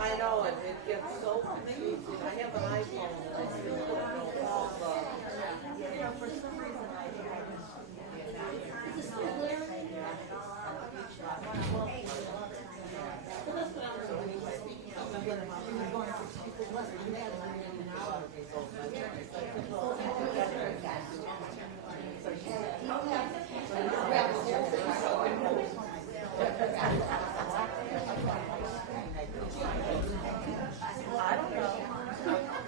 I know, and it gets so confusing. I have an iPhone and I still don't know all the... You know, for some reason I I don't know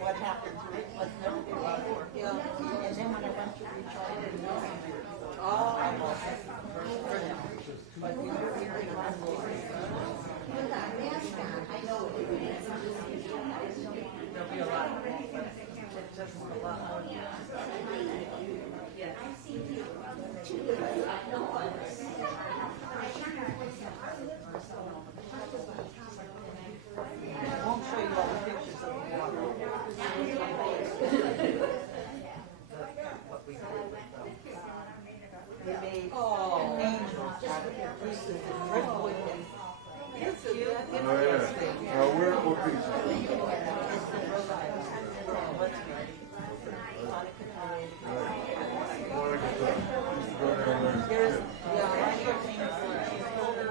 what happened to it, but no, it didn't work. Yeah. And then when I went to recharge it, I lost it. But we were hearing a lot more. I know it is. There'll be a lot. It's just a lot more. I won't show you all the pictures of the water. What we did with them. We made angels out of pieces and driftwood and it's cute. Now where will be?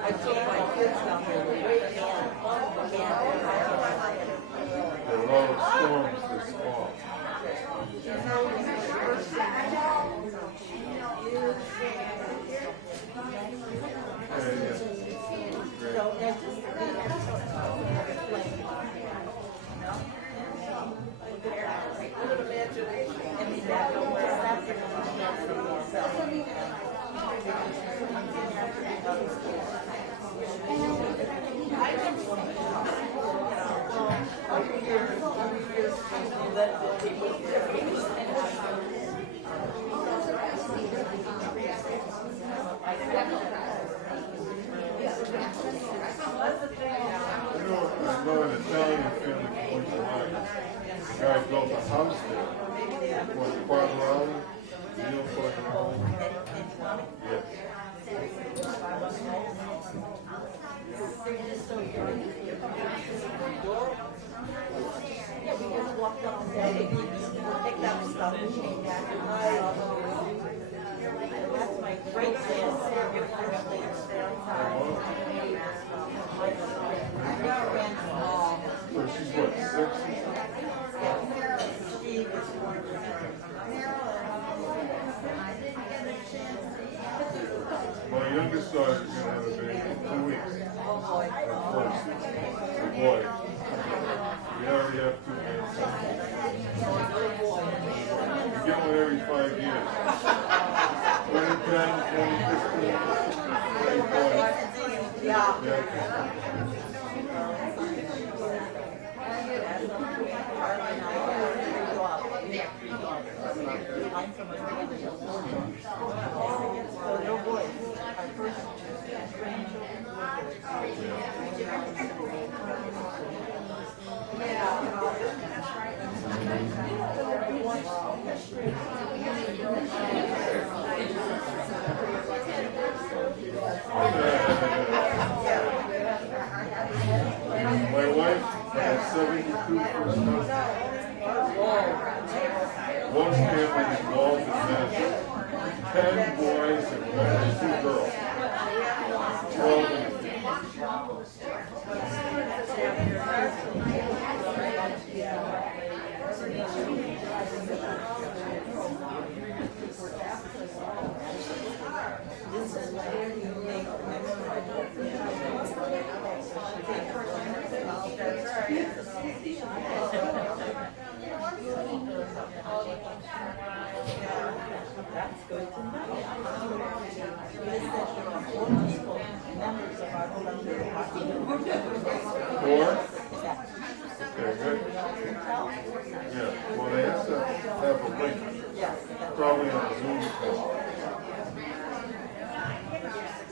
I took my kids down there. There are a lot of storms this fall. I know an Italian family from Hawaii. The guy built a house there. What, Quadrale? Neil Quadrale? Yes. Yeah, we just walked up and said, picked up stuff and came back and that's my great grandson. So she's what, 6? My youngest daughter is going to have a baby in 2 weeks. Her first. It's a boy. We already have 2 grandsons. We get one every 5 years. 2010, 2015, 2020. Yeah. My wife has 72 first cousins. One family involved in this. 10 boys and 2 girls. 12 in the That's good to know. Four? Okay, good. Yeah, well, they have to have a link. Probably on a Zoom call.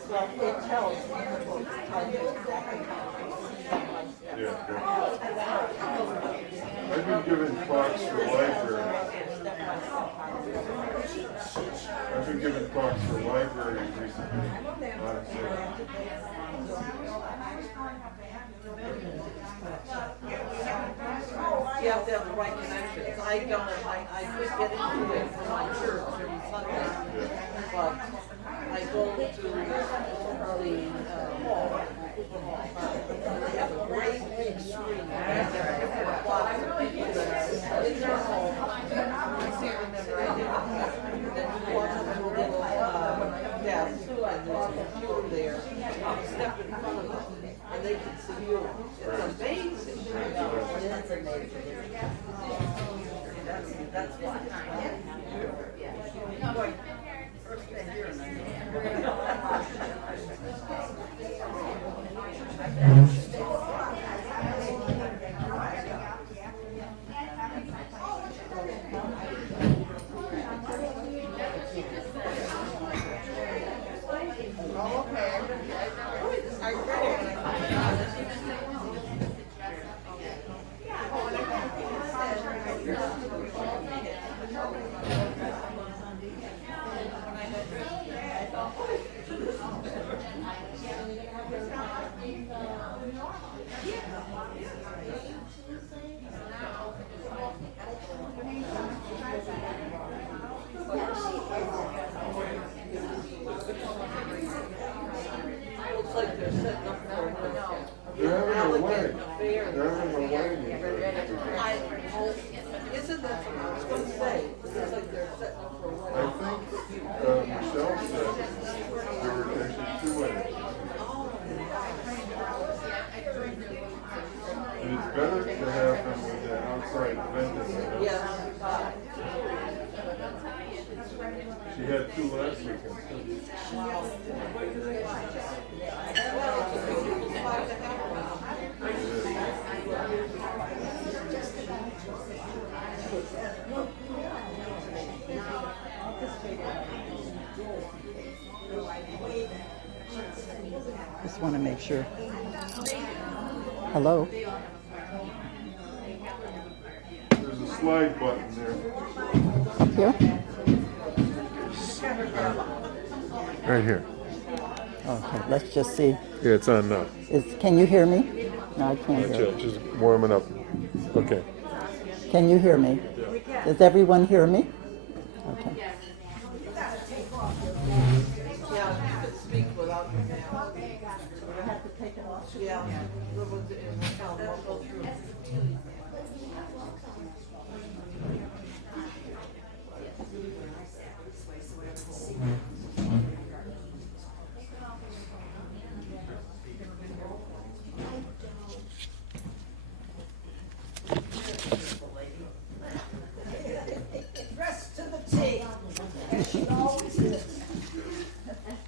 Well, it tells in the book how you exactly how to see. Yeah. talks for library. I've been giving talks for libraries recently. You have to have the right connections. I could get into it for my church every Sunday, but I go to the hall. They have a great big screen. They have lots of people that are in their home. I can't remember. I did it. Then you walk up to a little desk, and there's a computer there. You step in front of them, and they can see you. It's amazing. It's amazing. That's why. She had two last weekend. Just want to make sure. Hello? There's a slide button there. Up here? Right here. Okay, let's just see. Yeah, it's on now. Can you hear me? No, I can't hear. Just warming up. Okay. Can you hear me? Does everyone hear me? Okay. Yeah, you could speak without your mask. You have to take it off. Yeah. We'll go through.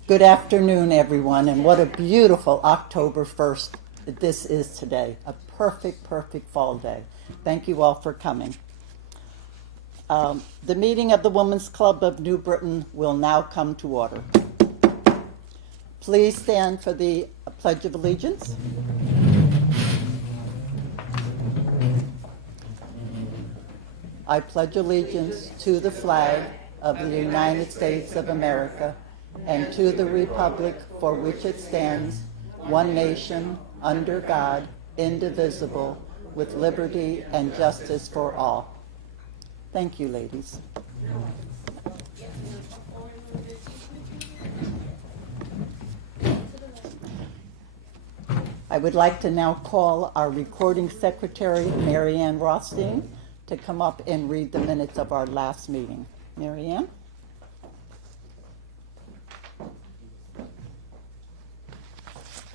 Good afternoon, everyone, and what a beautiful October 1st this is today. A perfect fall day. Thank you all for coming. The meeting of the Women's Club of New Britain will now come to order. Please stand for the Pledge of Allegiance. I pledge allegiance to the flag of the United States of America and to the republic for which it stands, one nation, under God, indivisible, with liberty and justice for all. Thank you, ladies. I would like to now call our recording secretary, Mary Ann Rothstein, to come up and read the minutes of our last meeting. Mary Ann?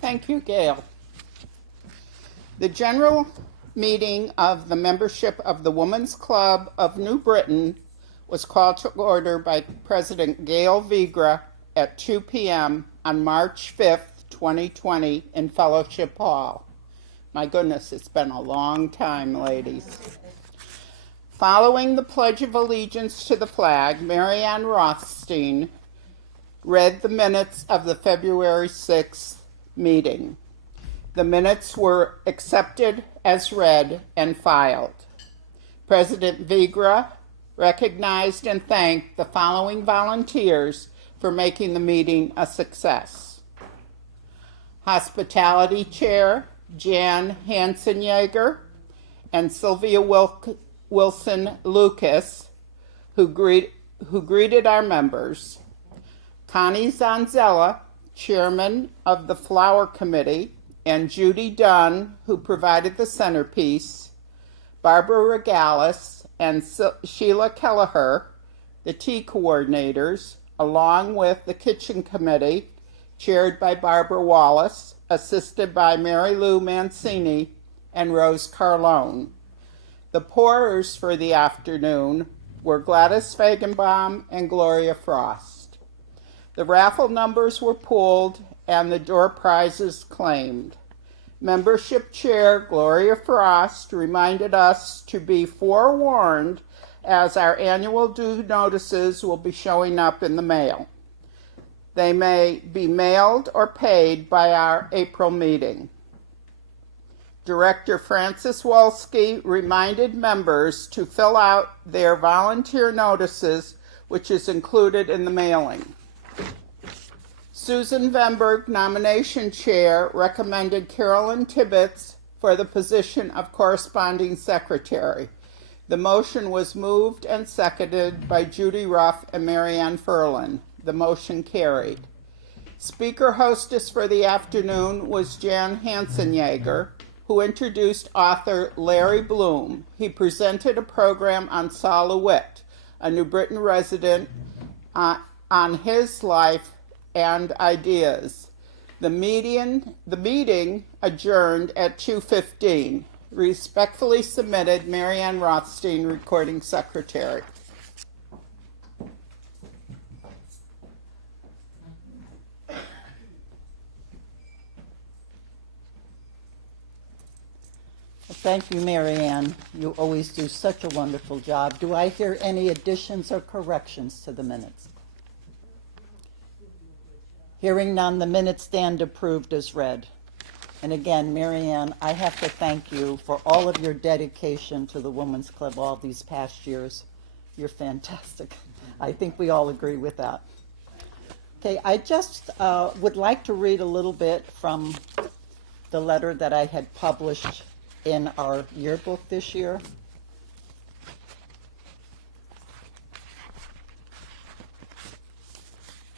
Thank you, Gail. The general meeting of the membership of the Women's Club of New Britain was called to order by President Gail Vigra at 2 p.m. on March 5th, 2020 in Fellowship Hall. My goodness, it's been a long time, ladies. Following the Pledge of Allegiance to the flag, Mary Ann Rothstein read the minutes of the February 6th meeting. The minutes were accepted as read and filed. President Vigra recognized and thanked the following volunteers for making the meeting a success. Hospitality Chair Jan Hansen-Yeager and Sylvia Wilson Lucas, who greeted our members. Connie Zanzella, Chairman of the Flower Committee, and Judy Dunn, who provided the centerpiece. Barbara Regalis and Sheila Kelleher, the tea coordinators, along with the kitchen committee, chaired by Barbara Wallace, assisted by Mary Lou Mancini and Rose Carlone. The pourers for the afternoon were Gladys Fagenbaum and Gloria Frost. The raffle numbers were pulled and the door prizes claimed. Membership Chair Gloria Frost reminded us to be forewarned as our annual due notices will be showing up in the mail. They may be mailed or paid by our April meeting. Director Francis Wolski reminded members to fill out their volunteer notices, which is included in the mailing. Susan Vemberg, nomination chair, recommended Carolyn Tibbetts for the position of corresponding secretary. The motion was moved and seconded by Judy Ruff and Marianne Ferlin. The motion carried. Speaker hostess for the afternoon was Jan Hansen-Yeager, who introduced author Larry Bloom. He presented a program on Saul LeWitt, a New Britain resident, on his life and ideas. The meeting adjourned at 2:15. Respectfully submitted, Marianne Rothstein, recording secretary. Thank you, Marianne. You always do such a wonderful job. Do I hear any additions or corrections to the minutes? Hearing none, the minutes stand approved as read. And again, Marianne, I have to thank you for all of your dedication to the Women's Club all these past years. You're fantastic. I think we all agree with that. Okay, I just would like to read a little bit from the letter that I had published in our yearbook this year.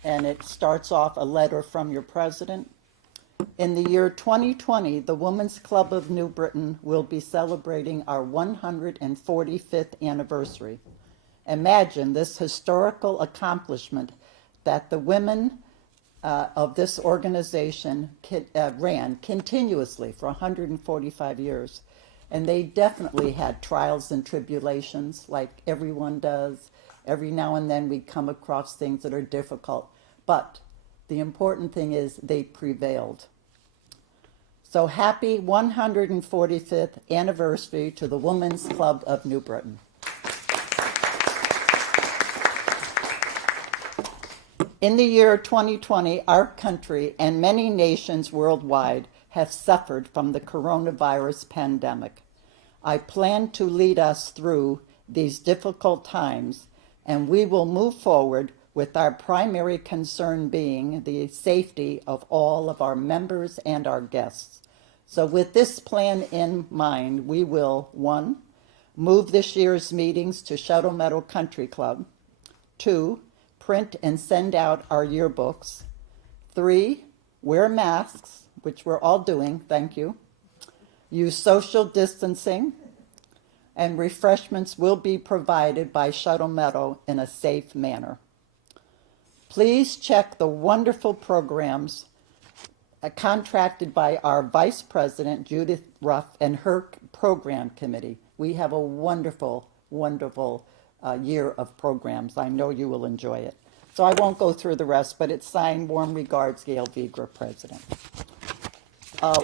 And it starts off a letter from your president. In the year 2020, the Women's Club of New Britain will be celebrating our 145th anniversary. Imagine this historical accomplishment that the women of this organization ran continuously for 145 years. And they definitely had trials and tribulations like everyone does. Every now and then we come across things that are difficult. But the important thing is they prevailed. So happy 145th anniversary to the Women's Club of New Britain. In the year 2020, our country and many nations worldwide have suffered from the coronavirus pandemic. I plan to lead us through these difficult times, and we will move forward with our primary concern being the safety of all of our members and our guests. So with this plan in mind, we will, 1, move this year's meetings to Shuttle Meadow Country Club. 2, print and send out our yearbooks. 3, wear masks, which we're all doing, thank you. Use social distancing, and refreshments will be provided by Shuttle Meadow in a safe manner. Please check the wonderful programs contracted by our Vice President, Judith Ruff, and her program committee. We have a wonderful, wonderful year of programs. I know you will enjoy it. So I won't go through the rest, but it's signed, warm regards, Gail Vigra, President.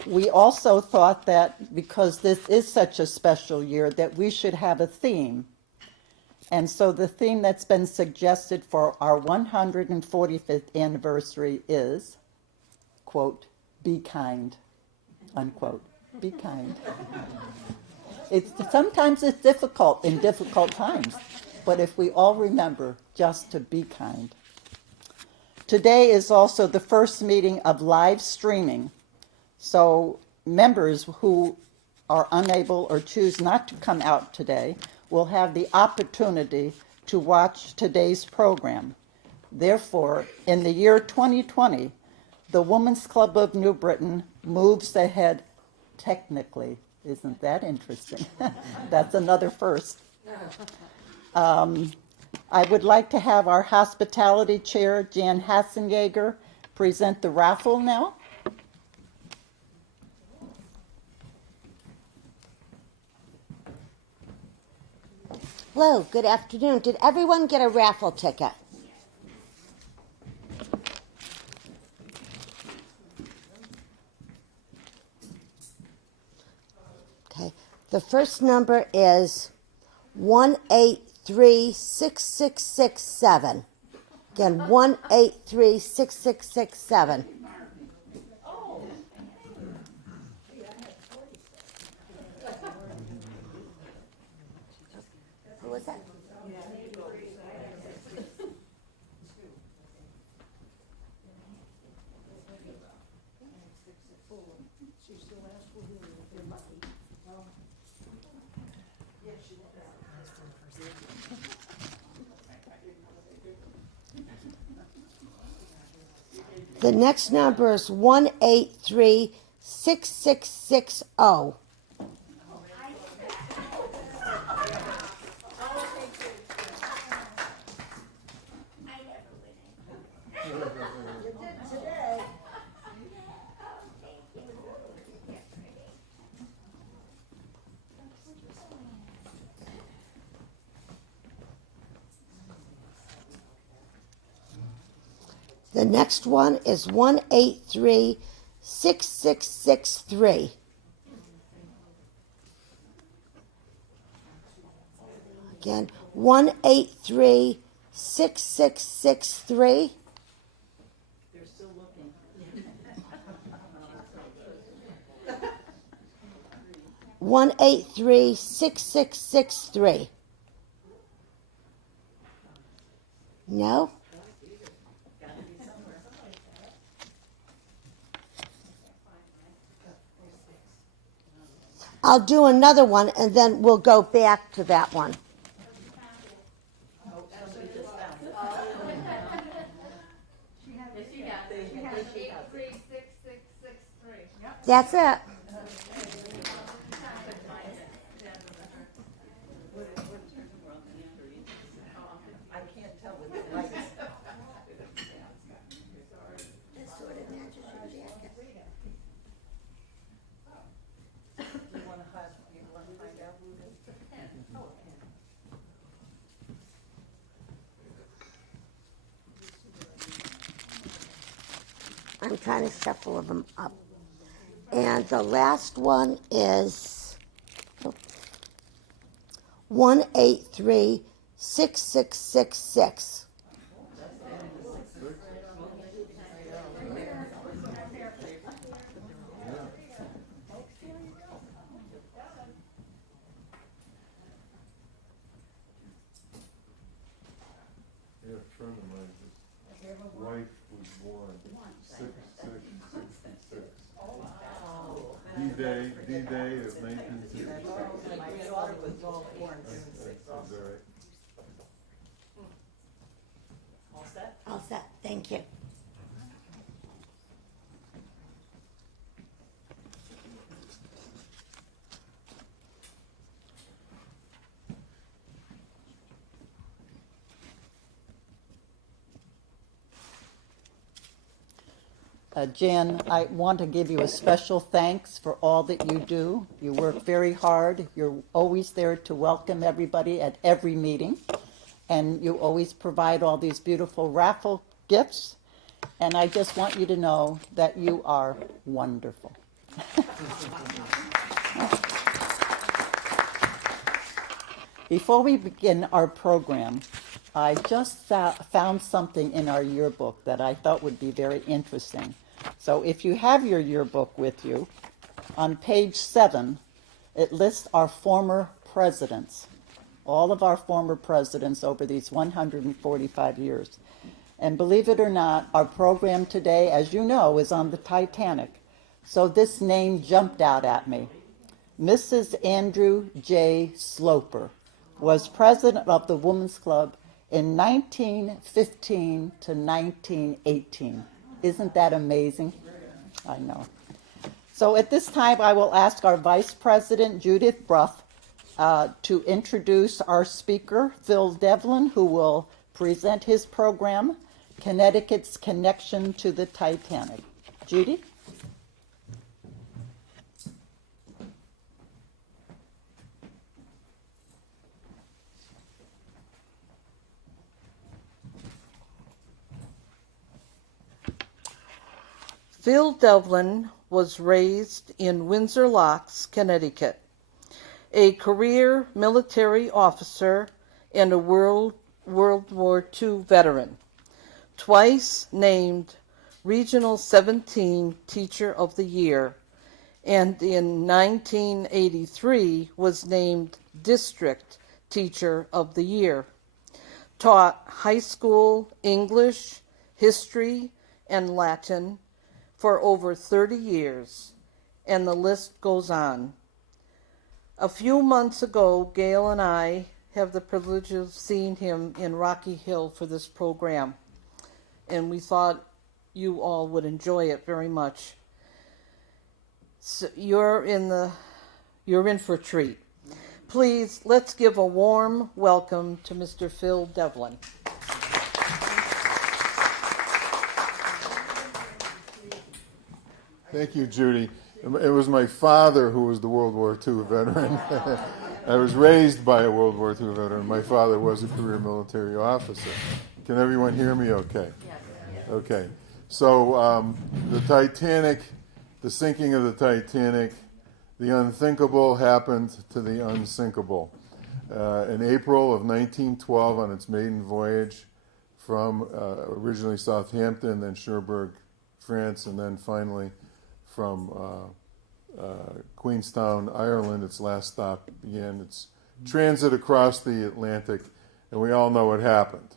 We also thought that because this is such a special year that we should have a theme. And so the theme that's been suggested for our 145th anniversary is, quote, be kind, unquote. Be kind. Sometimes it's difficult in difficult times, but if we all remember just to be kind. Today is also the first meeting of live streaming, so members who are unable or choose not to come out today will have the opportunity to watch today's program. Therefore, in the year 2020, the Women's Club of New Britain moves ahead technically. Isn't that interesting? That's another first. I would like to have our hospitality chair, Jan Hassenjager, present the raffle now. Hello, good afternoon. Did everyone get a raffle ticket? Okay, the first number is 1836667. Again, 1836667. Who was that? The next number is 1836660. The next one is 1836663. Again, 1836663. They're still looking. 1836663. No? I'll do another one and then we'll go back to that one. That's it. I can't tell with the lights. You want to find out who it is? Oh, okay. I'm trying to shuffle them up. And the last one is 1836666. Yeah, a friend of mine, his wife was born 6666. D-Day of 1966. My daughter was all born in 6 That's also. all right. All set? All set. Thank you. Jan, I want to give you a special thanks for all that you do. You work very hard. You're always there to welcome everybody at every meeting. And you always provide all these beautiful raffle gifts. And I just want you to know that you are wonderful. Before we begin our program, I just found something in our yearbook that I thought would be very interesting. So if you have your yearbook with you, on page 7, It lists our former presidents, all of our former presidents over these 145 years. And believe it or not, our program today, as you know, is on the Titanic. So this name jumped out at me. Mrs. Andrew J. Sloper was president of the Women's Club in 1915 to 1918. Isn't that amazing? I know. So at this time, I will ask our Vice President, Judith Bruff, to introduce our speaker, Phil Devlin, who will present his program, Connecticut's Connection to the Titanic. Judy? Phil Devlin was raised in Windsor Locks, Connecticut, a career military officer and a World War II veteran, twice named Regional 17 Teacher of the Year, and in 1983 was named District Teacher of the Year. Taught high school English, history, and Latin for over 30 years, and the list goes on. A few months ago, Gail and I have the privilege of seeing him in Rocky Hill for this program, and we thought you all would enjoy it very much. So you're in for a treat. Please, let's give a warm welcome to Mr. Phil Devlin. Thank you, Judy. It was my father who was the World War II veteran. I was raised by a World War II veteran. My father was a career military officer. Can everyone hear me okay? Yes. Okay. So the Titanic, the sinking of the Titanic, the unthinkable happened to the unsinkable. In April of 1912, on its maiden voyage from originally Southampton, then Cherbourg, France, and then finally from Queenstown, Ireland, its last stop began its transit across the Atlantic, and we all know what happened.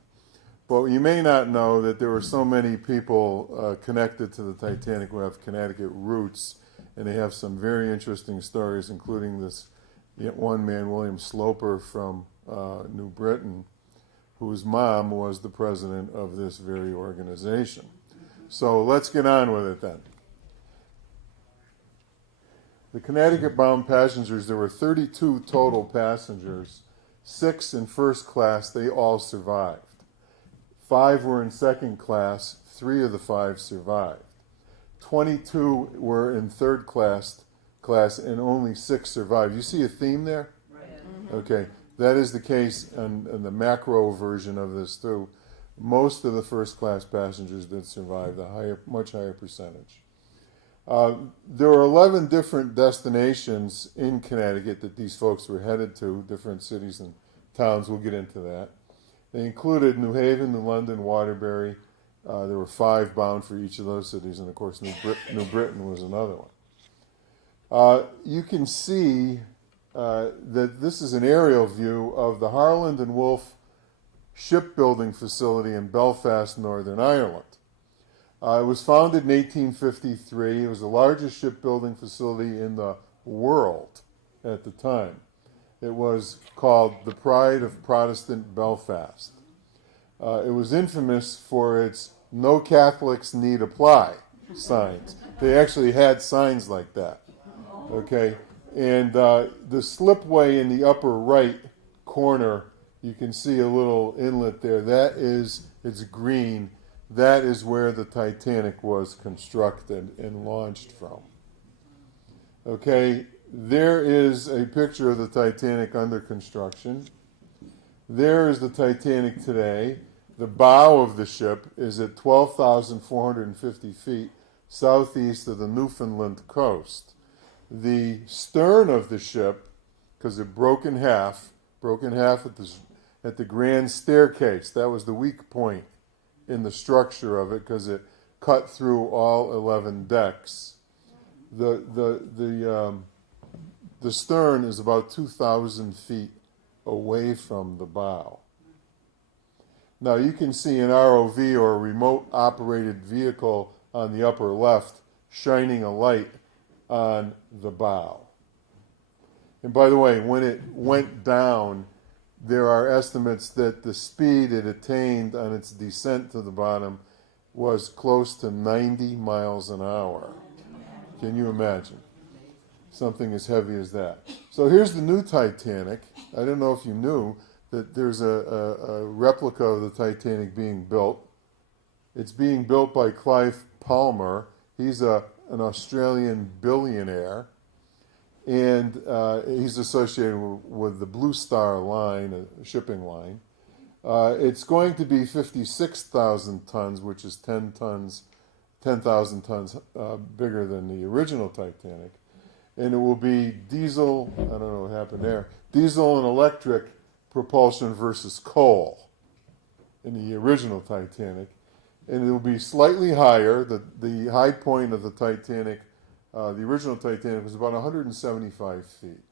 But you may not know that there were so many people connected to the Titanic who have Connecticut roots, and they have some very interesting stories, including this one man, William Sloper from New Britain, whose mom was the president of this very organization. So let's get on with it then. The Connecticut-bound passengers, there were 32 total passengers, 6 in first class, they all survived. 5 were in second class, 3 of the 5 survived. 22 were in third class, and only 6 survived. You see a theme there? Right. Okay, that is the case in the macro version of this too. Most of the first class passengers did survive, much higher percentage. There were 11 different destinations in Connecticut that these folks were headed to, different cities and towns. We'll get into that. They included New Haven, New London, Waterbury. There were 5 bound for each of those cities, and of course New Britain was another one. You can see that this is an aerial view of the Harland and Wolff shipbuilding facility in Belfast, Northern Ireland. It was founded in 1853. It was the largest shipbuilding facility in the world at the time. It was called the Pride of Protestant Belfast. It was infamous for its "No Catholics Need Apply" signs. They actually had signs like that. Okay, and the slipway in the upper right corner, you can see a little inlet there. It's green. That is where the Titanic was constructed and launched from. Okay, there is a picture of the Titanic under construction. There is the Titanic today. The bow of the ship is at 12,450 feet southeast of the Newfoundland coast. The stern of the ship, because it broke in half at the grand staircase. That was the weak point in the structure of it because it cut through all 11 decks. The the stern is about 2,000 feet away from the bow. Now you can see an ROV or a remote operated vehicle on the upper left shining a light on the bow. And by the way, when it went down, there are estimates that the speed it attained on its descent to the bottom was close to 90 miles an hour. Can you imagine? Something as heavy as that. So here's the new Titanic. I don't know if you knew that there's a replica of the Titanic being built. It's being built by Clive Palmer. He's an Australian billionaire, and he's associated with the Blue Star Line, a shipping line. It's going to be 56,000 tons, which is 10,000 tons bigger than the original Titanic. And it will be diesel, I don't know what happened there, diesel and electric propulsion versus coal in the original Titanic. And it will be slightly higher. The high point of the Titanic, the original Titanic, was about 175 feet.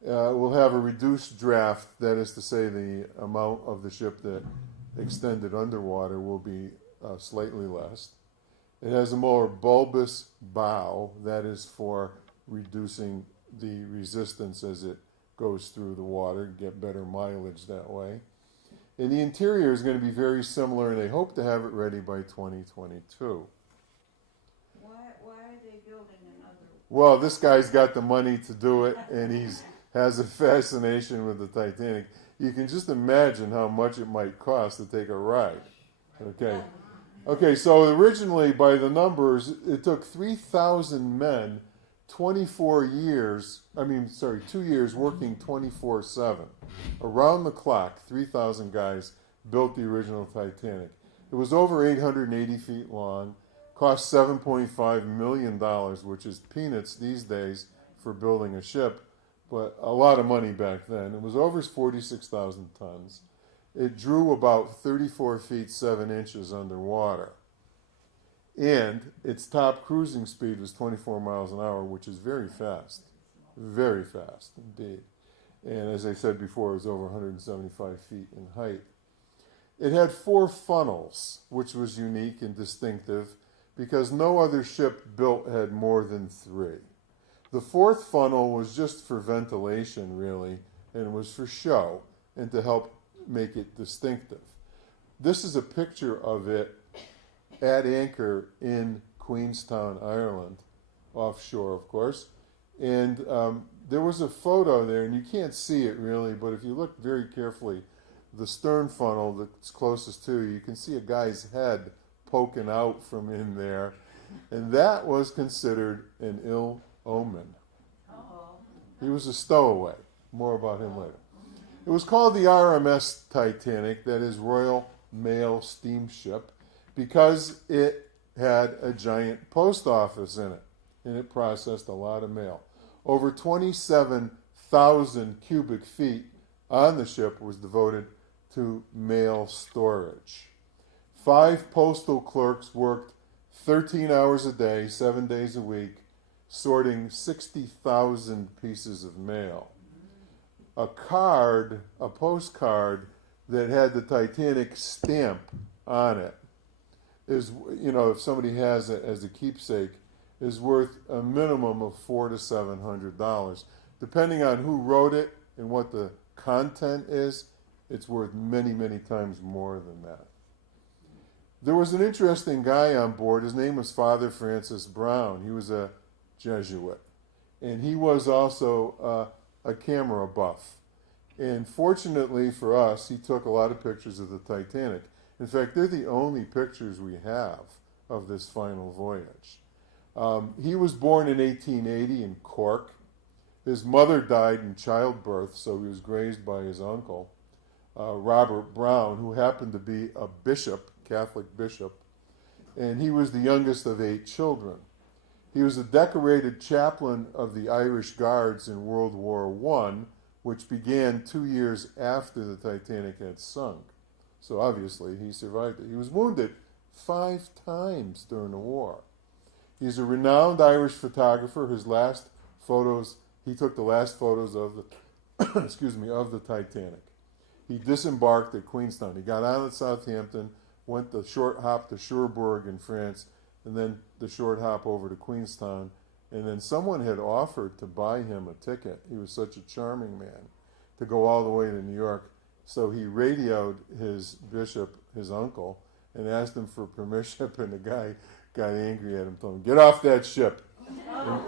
We'll have a reduced draft, that is to say the amount of the ship that extended underwater will be slightly less. It has a more bulbous bow, that is for reducing the resistance as it goes through the water, get better mileage that way. And the interior is going to be very similar, and they hope to have it ready by 2022. Why are they building another? Well, this guy's got the money to do it, and has a fascination with the Titanic. You can just imagine how much it might cost to take a ride. Okay, so originally, by the numbers, it took 3,000 men 2 years working 24/7. Around the clock, 3,000 guys built the original Titanic. It was over 880 feet long, cost $7.5 million, which is peanuts these days for building a ship, but a lot of money back then. It was over 46,000 tons. It drew about 34 feet 7 inches underwater. And its top cruising speed was 24 miles an hour, which is very fast indeed. And as I said before, it was over 175 feet in height. It had 4 funnels, which was unique and distinctive because no other ship built had more than 3. The 4th funnel was just for ventilation, really, and it was for show and to help make it distinctive. This is a picture of it at anchor in Queenstown, Ireland, offshore, of course. And there was a photo there, and you can't see it really, but if you look very carefully, the stern funnel that's closest to you can see a guy's head poking out from in there, and that was considered an ill omen. He was a stowaway. More about him later. It was called the RMS Titanic, that is Royal Mail Steamship, because it had a giant post office in it, and it processed a lot of mail. Over 27,000 cubic feet on the ship was devoted to mail storage. 5 postal clerks worked 13 hours a day, 7 days a week, sorting 60,000 pieces of mail. A postcard that had the Titanic stamp on it is, if somebody has it as a keepsake, is worth a minimum of $400 to $700. Depending on who wrote it and what the content is, it's worth many, many times more than that. There was an interesting guy on board. His name was Father Francis Browne. He was a Jesuit, and he was also a camera buff. And fortunately for us, he took a lot of pictures of the Titanic. In fact, they're the only pictures we have of this final voyage. He was born in 1880 in Cork. His mother died in childbirth, so he was raised by his uncle, Robert Browne, who happened to be a bishop, Catholic bishop, and he was the youngest of 8 children. He was a decorated chaplain of the Irish Guards in World War I, which began 2 years after the Titanic had sunk. So obviously he survived it. He was wounded 5 times during the war. He's a renowned Irish photographer. His last photos he took the last photos of the excuse me, of the Titanic. He disembarked at Queenstown. He got on at Southampton, went the short hop to Cherbourg in France, and then the short hop over to Queenstown. And then someone had offered to buy him a ticket. He was such a charming man, to go all the way to New York. So he radioed his bishop, his uncle, and asked him for permission, and the guy got angry at him, told him, "Get off that ship."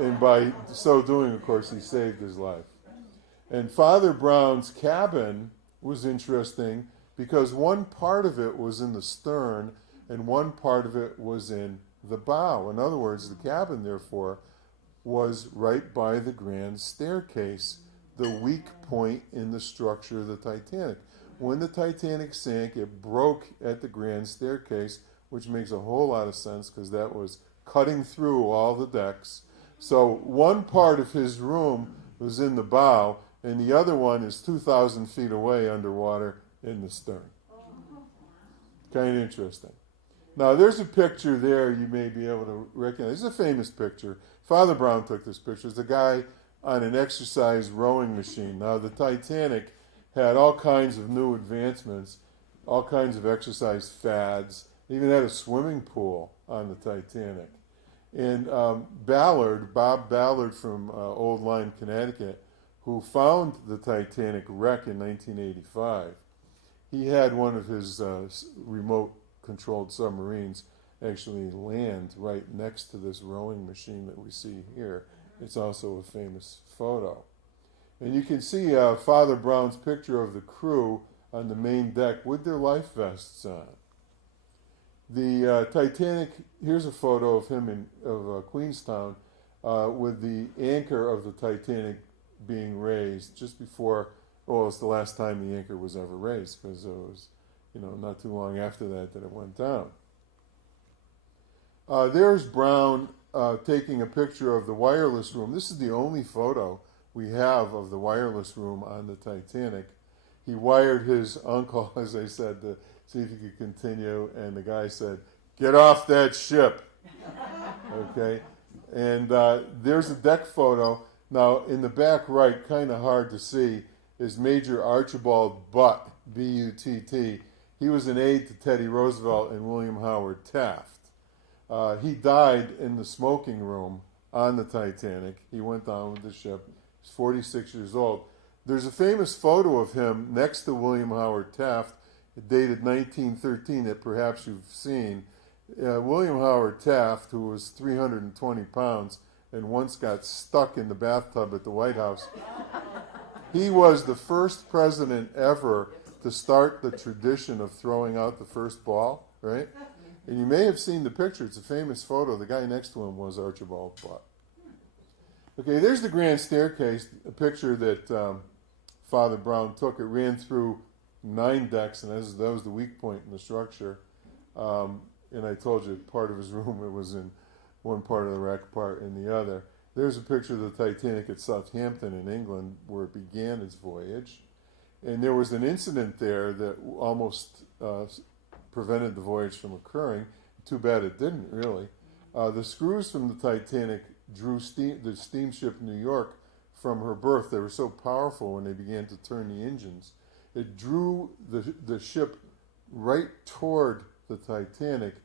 And by so doing, of course, he saved his life. And Father Browne's cabin was interesting because one part of it was in the stern and one part of it was in the bow. In other words, the cabin, therefore, was right by the grand staircase, the weak point in the structure of the Titanic. When the Titanic sank, it broke at the grand staircase, which makes a whole lot of sense because that was cutting through all the decks. So one part of his room was in the bow, and the other one is 2,000 feet away underwater in the stern. Kind of interesting. Now, there's a picture there you may be able to recognize. It's a famous picture. Father Browne took this picture. It's a guy on an exercise rowing machine. Now, the Titanic had all kinds of new advancements, all kinds of exercise fads. They even had a swimming pool on the Titanic. And Bob Ballard from Old Lyme, Connecticut, who found the Titanic wreck in 1985, he had one of his remote-controlled submarines actually land right next to this rowing machine that we see here. It's also a famous photo. And you can see Father Browne's picture of the crew on the main deck with their life vests on. The Titanic, here's a photo of him of Queenstown with the anchor of the Titanic being raised just before, well, it's the last time the anchor was ever raised because it was, not too long after that it went down. There's Browne taking a picture of the wireless room. This is the only photo we have of the wireless room on the Titanic. He wired his uncle, as I said, to see if he could continue, and the guy said, "Get off that ship." Okay? And there's a deck photo. Now, in the back right, kind of hard to see, is Major Archibald Butt, B-U-T-T. He was an aide to Teddy Roosevelt and William Howard Taft. He died in the smoking room on the Titanic. He went down with the ship. He's 46 years old. There's a famous photo of him next to William Howard Taft, dated 1913, that perhaps you've seen. William Howard Taft, who was 320 pounds and once got stuck in the bathtub at the White House, he was the first president ever to start the tradition of throwing out the first ball, right? And you may have seen the picture. It's a famous photo. The guy next to him was Archibald Butt. Okay, there's the grand staircase, a picture that Father Browne took. It ran through 9 decks, and that was the weak point in the structure. And I told you part of his room, it was in one part of the wreck, part in the other. There's a picture of the Titanic at Southampton in England where it began its voyage. And there was an incident there that almost prevented the voyage from occurring. Too bad it didn't, really. The screws from the Titanic drew the steamship New York from her berth. They were so powerful when they began to turn the engines. It drew the ship right toward the Titanic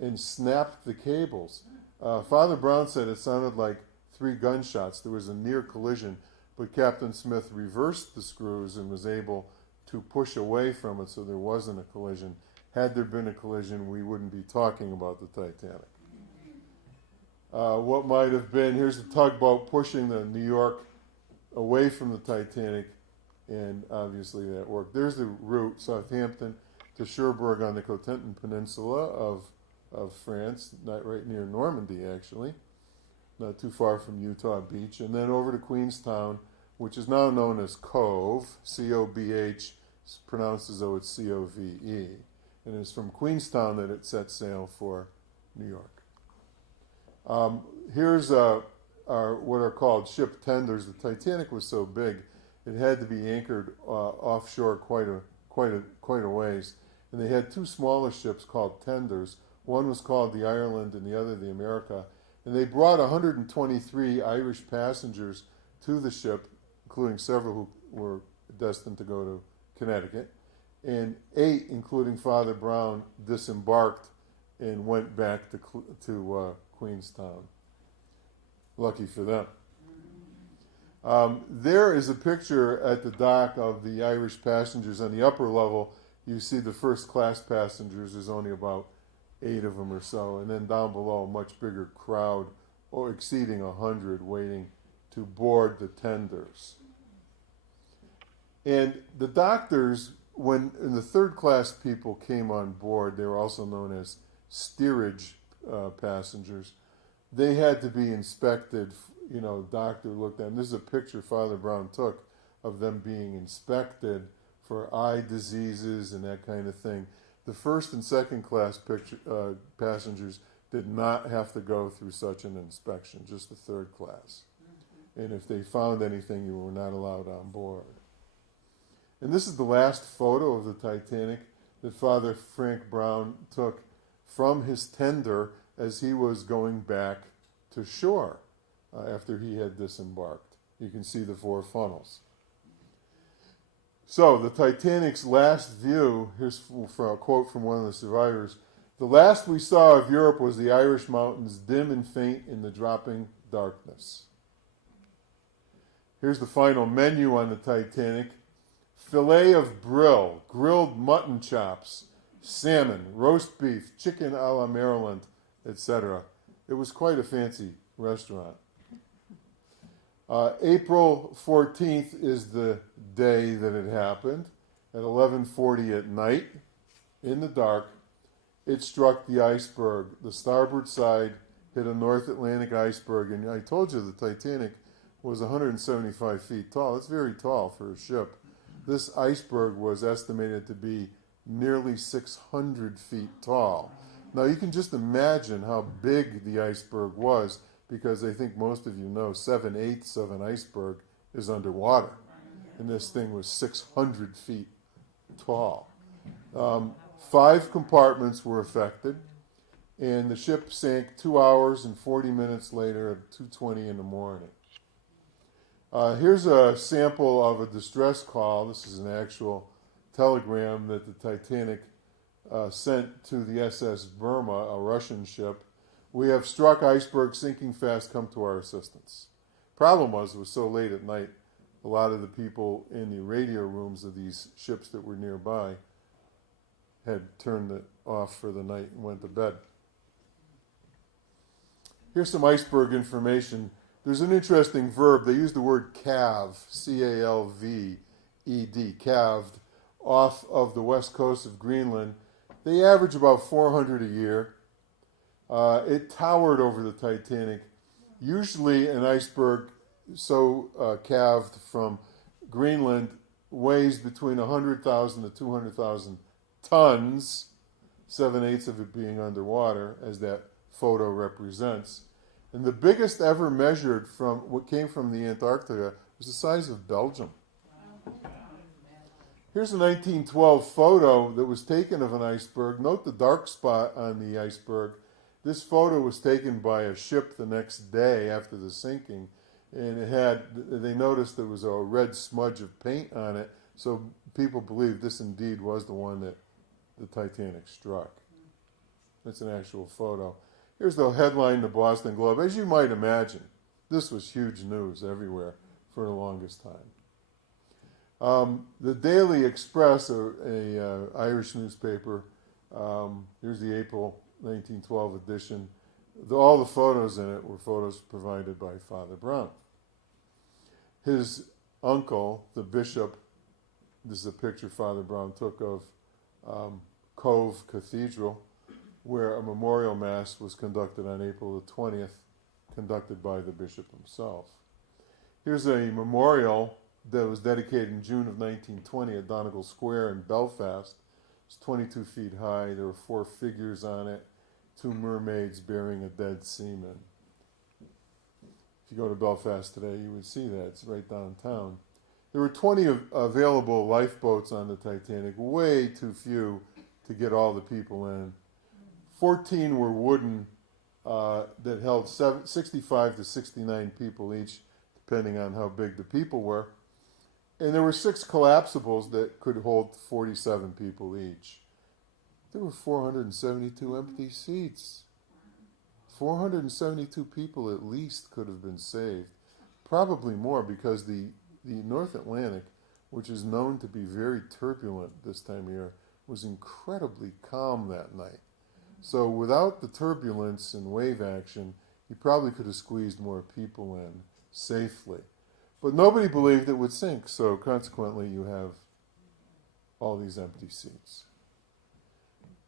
and snapped the cables. Father Browne said it sounded like 3 gunshots. There was a near collision, but Captain Smith reversed the screws and was able to push away from it so there wasn't a collision. Had there been a collision, we wouldn't be talking about the Titanic. What might have been, here's a tugboat pushing the New York away from the Titanic, and obviously that worked. There's the route, Southampton to Cherbourg on the Cotentin Peninsula of France, not right near Normandy, actually, not too far from Utah Beach, and then over to Queenstown, which is now known as Cobh, C-O-B-H, it's pronounced as though it's C-O-V-E, and it's from Queenstown that it set sail for New York. Here's what are called ship tenders. The Titanic was so big, it had to be anchored offshore quite a ways, and they had 2 smaller ships called tenders. One was called the Ireland and the other the America, and they brought 123 Irish passengers to the ship, including several who were destined to go to Connecticut, and 8, including Father Browne, disembarked and went back to Queenstown. Lucky for them. There is a picture at the dock of the Irish passengers. On the upper level, you see the first class passengers. There's only about 8 of them or so. And then down below, a much bigger crowd, or exceeding 100, waiting to board the tenders. And the doctors, when the third class people came on board, they were also known as steerage passengers. They had to be inspected. Doctor looked at them. This is a picture Father Browne took of them being inspected for eye diseases and that kind of thing. The first and second class passengers did not have to go through such an inspection, just the third class. And if they found anything, you were not allowed on board. And this is the last photo of the Titanic that Father Frank Browne took from his tender as he was going back to shore after he had disembarked. You can see the 4 funnels. So, the Titanic's last view, here's a quote from one of the survivors. "The last we saw of Europe was the Irish mountains, dim and faint in the dropping darkness." Here's the final menu on the Titanic. Filet of brill, grilled mutton chops, salmon, roast beef, chicken a la Maryland, etc. It was quite a fancy restaurant. April 14th is the day that it happened. At 11:40 at night, in the dark, it struck the iceberg. The starboard side hit a North Atlantic iceberg, and I told you the Titanic was 175 feet tall. It's very tall for a ship. This iceberg was estimated to be nearly 600 feet tall. Now you can just imagine how big the iceberg was, because I think most of you know 7/8 of an iceberg is underwater. And this thing was 600 feet tall. 5 compartments were affected, and the ship sank 2 hours and 40 minutes later at 2:20 in the morning. Here's a sample of a distress call. This is an actual telegram that the Titanic sent to the SS Burma, a Russian ship. "We have struck iceberg, sinking fast, come to our assistance." Problem was, it was so late at night, a lot of the people in the radio rooms of these ships that were nearby had turned it off for the night and went to bed. Here's some iceberg information. There's an interesting verb. They use the word calve, C-A-L-V-E-D, calved, off of the west coast of Greenland. They average about 400 a year. It towered over the Titanic. Usually an iceberg so calved from Greenland weighs between 100,000 to 200,000 tons, 7/8 of it being underwater, as that photo represents. And the biggest ever measured from what came from the Antarctica was the size of Belgium. Here's a 1912 photo that was taken of an iceberg. Note the dark spot on the iceberg. This photo was taken by a ship the next day after the sinking, and they noticed there was a red smudge of paint on it, so people believe this indeed was the one that the Titanic struck. That's an actual photo. Here's the headline in the Boston Globe. As you might imagine, this was huge news everywhere for the longest time. The Daily Express, a Irish newspaper, here's the April 1912 edition. All the photos in it were photos provided by Father Browne. His uncle, the bishop, this is a picture Father Browne took of Cobh Cathedral, where a memorial mass was conducted on April the 20th, conducted by the bishop himself. Here's a memorial that was dedicated in June of 1920 at Donegal Square in Belfast. It's 22 feet high. There were 4 figures on it, 2 mermaids bearing a dead seaman. If you go to Belfast today, you would see that. It's right downtown. There were 20 available lifeboats on the Titanic, way too few to get all the people in. 14 were wooden that held 65 to 69 people each. The depending on how big the people were. And there were 6 collapsibles that could hold 47 people each. There were 472 empty seats. 472 people at least could have been saved. Probably more, because the North Atlantic, which is known to be very turbulent this time of year, was incredibly calm that night. So without the turbulence and wave action, you probably could have squeezed more people in safely. But nobody believed it would sink, so consequently you have all these empty seats.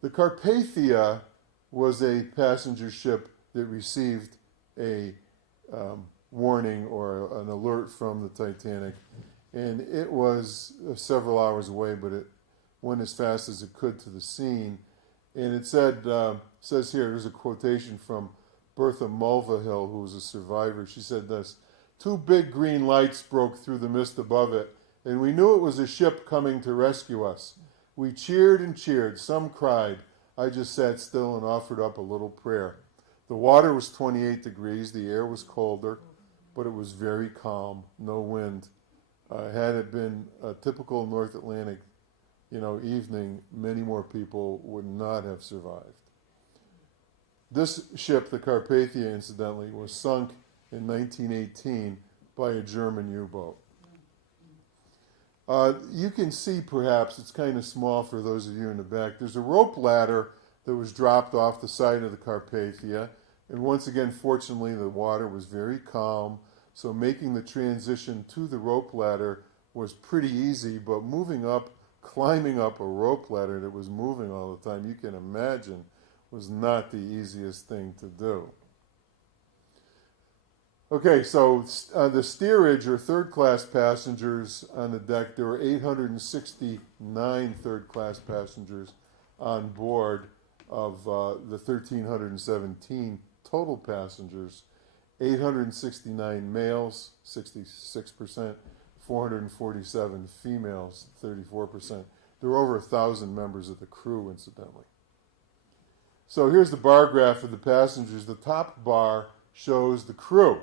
The Carpathia was a passenger ship that received a warning or an alert from the Titanic, and it was several hours away, but it went as fast as it could to the scene. And it said, says here, there's a quotation from Bertha Mulvihill, who was a survivor. She said this: "Two big green lights broke through the mist above it, and we knew it was a ship coming to rescue us. We cheered and cheered. Some cried. I just sat still and offered up a little prayer. The water was 28 degrees. The air was colder, but it was very calm, no wind. Had it been a typical North Atlantic, evening, many more people would not have survived." This ship, the Carpathia, incidentally, was sunk in 1918 by a German U-boat. You can see, perhaps, it's kind of small for those of you in the back, there's a rope ladder that was dropped off the side of the Carpathia. And once again, fortunately, the water was very calm, so making the transition to the rope ladder was pretty easy, but climbing up a rope ladder that was moving all the time, you can imagine, was not the easiest thing to do. Okay, so the steerage, or third-class passengers on the deck, there were 869 third-class passengers on board of the 1,317 total passengers. 869 males, 66%, 447 females, 34%. There were over 1,000 members of the crew, incidentally. So here's the bar graph of the passengers. The top bar shows the crew.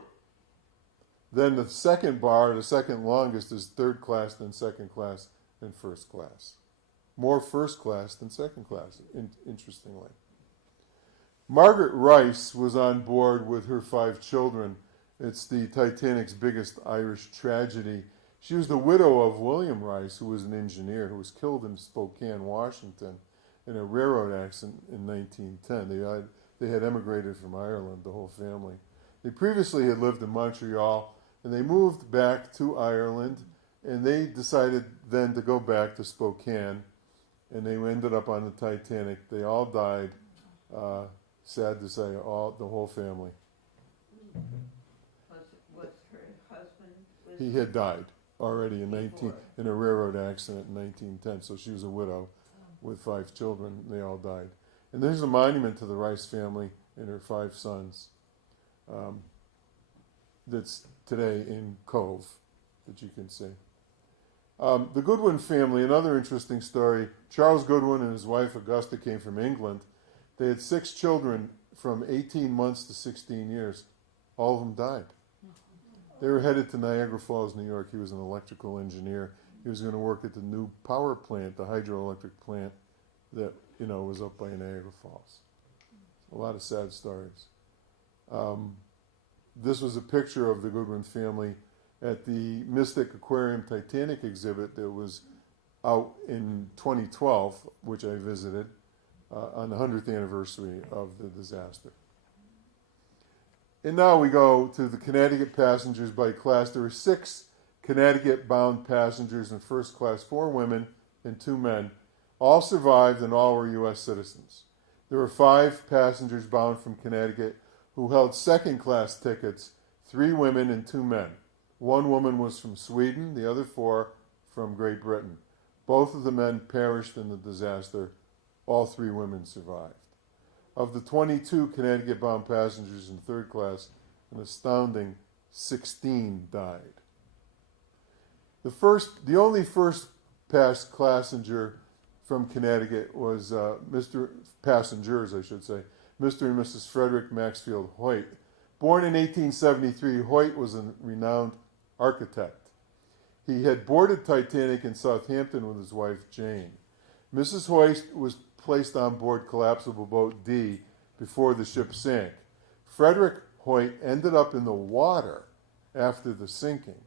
Then the second bar, the second longest, is third class, then second class, then first class. More first class than second class, interestingly. Margaret Rice was on board with her 5 children. It's the Titanic's biggest Irish tragedy. She was the widow of William Rice, who was an engineer, who was killed in Spokane, Washington, in a railroad accident in 1910. They had emigrated from Ireland, the whole family. They previously had lived in Montreal, and they moved back to Ireland, and they decided then to go back to Spokane, and they ended up on the Titanic. They all died, sad to say, the whole family. Was her husband? He had died already in a railroad accident in 1910, so she was a widow with 5 children. They all died. And there's a monument to the Rice family and her 5 sons that's today in Cobh that you can see. The Goodwin family, another interesting story. Charles Goodwin and his wife Augusta came from England. They had 6 children from 18 months to 16 years. All of them died. They were headed to Niagara Falls, New York. He was an electrical engineer. He was going to work at the new power plant, the hydroelectric plant that was up by Niagara Falls. A lot of sad stories. This was a picture of the Goodwin family at the Mystic Aquarium Titanic exhibit that was out in 2012, which I visited on the 100th anniversary of the disaster. And now we go to the Connecticut passengers by class. There were 6 Connecticut-bound passengers in first class, 4 women and 2 men. All survived and all were U.S. citizens. There were 5 passengers bound from Connecticut who held second-class tickets, 3 women and 2 men. 1 woman was from Sweden, the other 4 from Great Britain. Both of the men perished in the disaster. All 3 women survived. Of the 22 Connecticut-bound passengers in third class, an astounding 16 died. The only first-class passenger from Connecticut was passengers, Mr. and Mrs. Frederick Maxfield Hoyt. Born in 1873, Hoyt was a renowned architect. He had boarded Titanic in Southampton with his wife Jane. Mrs. Hoyt was placed on board collapsible boat D before the ship sank. Frederick Hoyt ended up in the water after the sinking.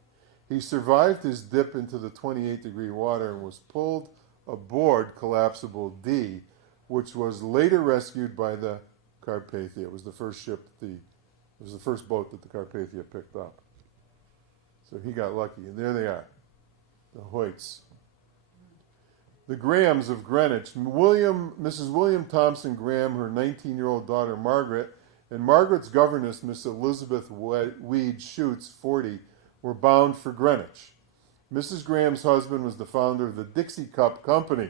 He survived his dip into the 28-degree water and was pulled aboard collapsible D, which was later rescued by the Carpathia. It was the first boat that the Carpathia picked up. So he got lucky, and there they are, the Hoyts. The Grahams of Greenwich. Mrs. William Thompson Graham, her 19-year-old daughter Margaret, and Margaret's governess, Miss Elizabeth Weed Schutz, 40, were bound for Greenwich. Mrs. Graham's husband was the founder of the Dixie Cup Company.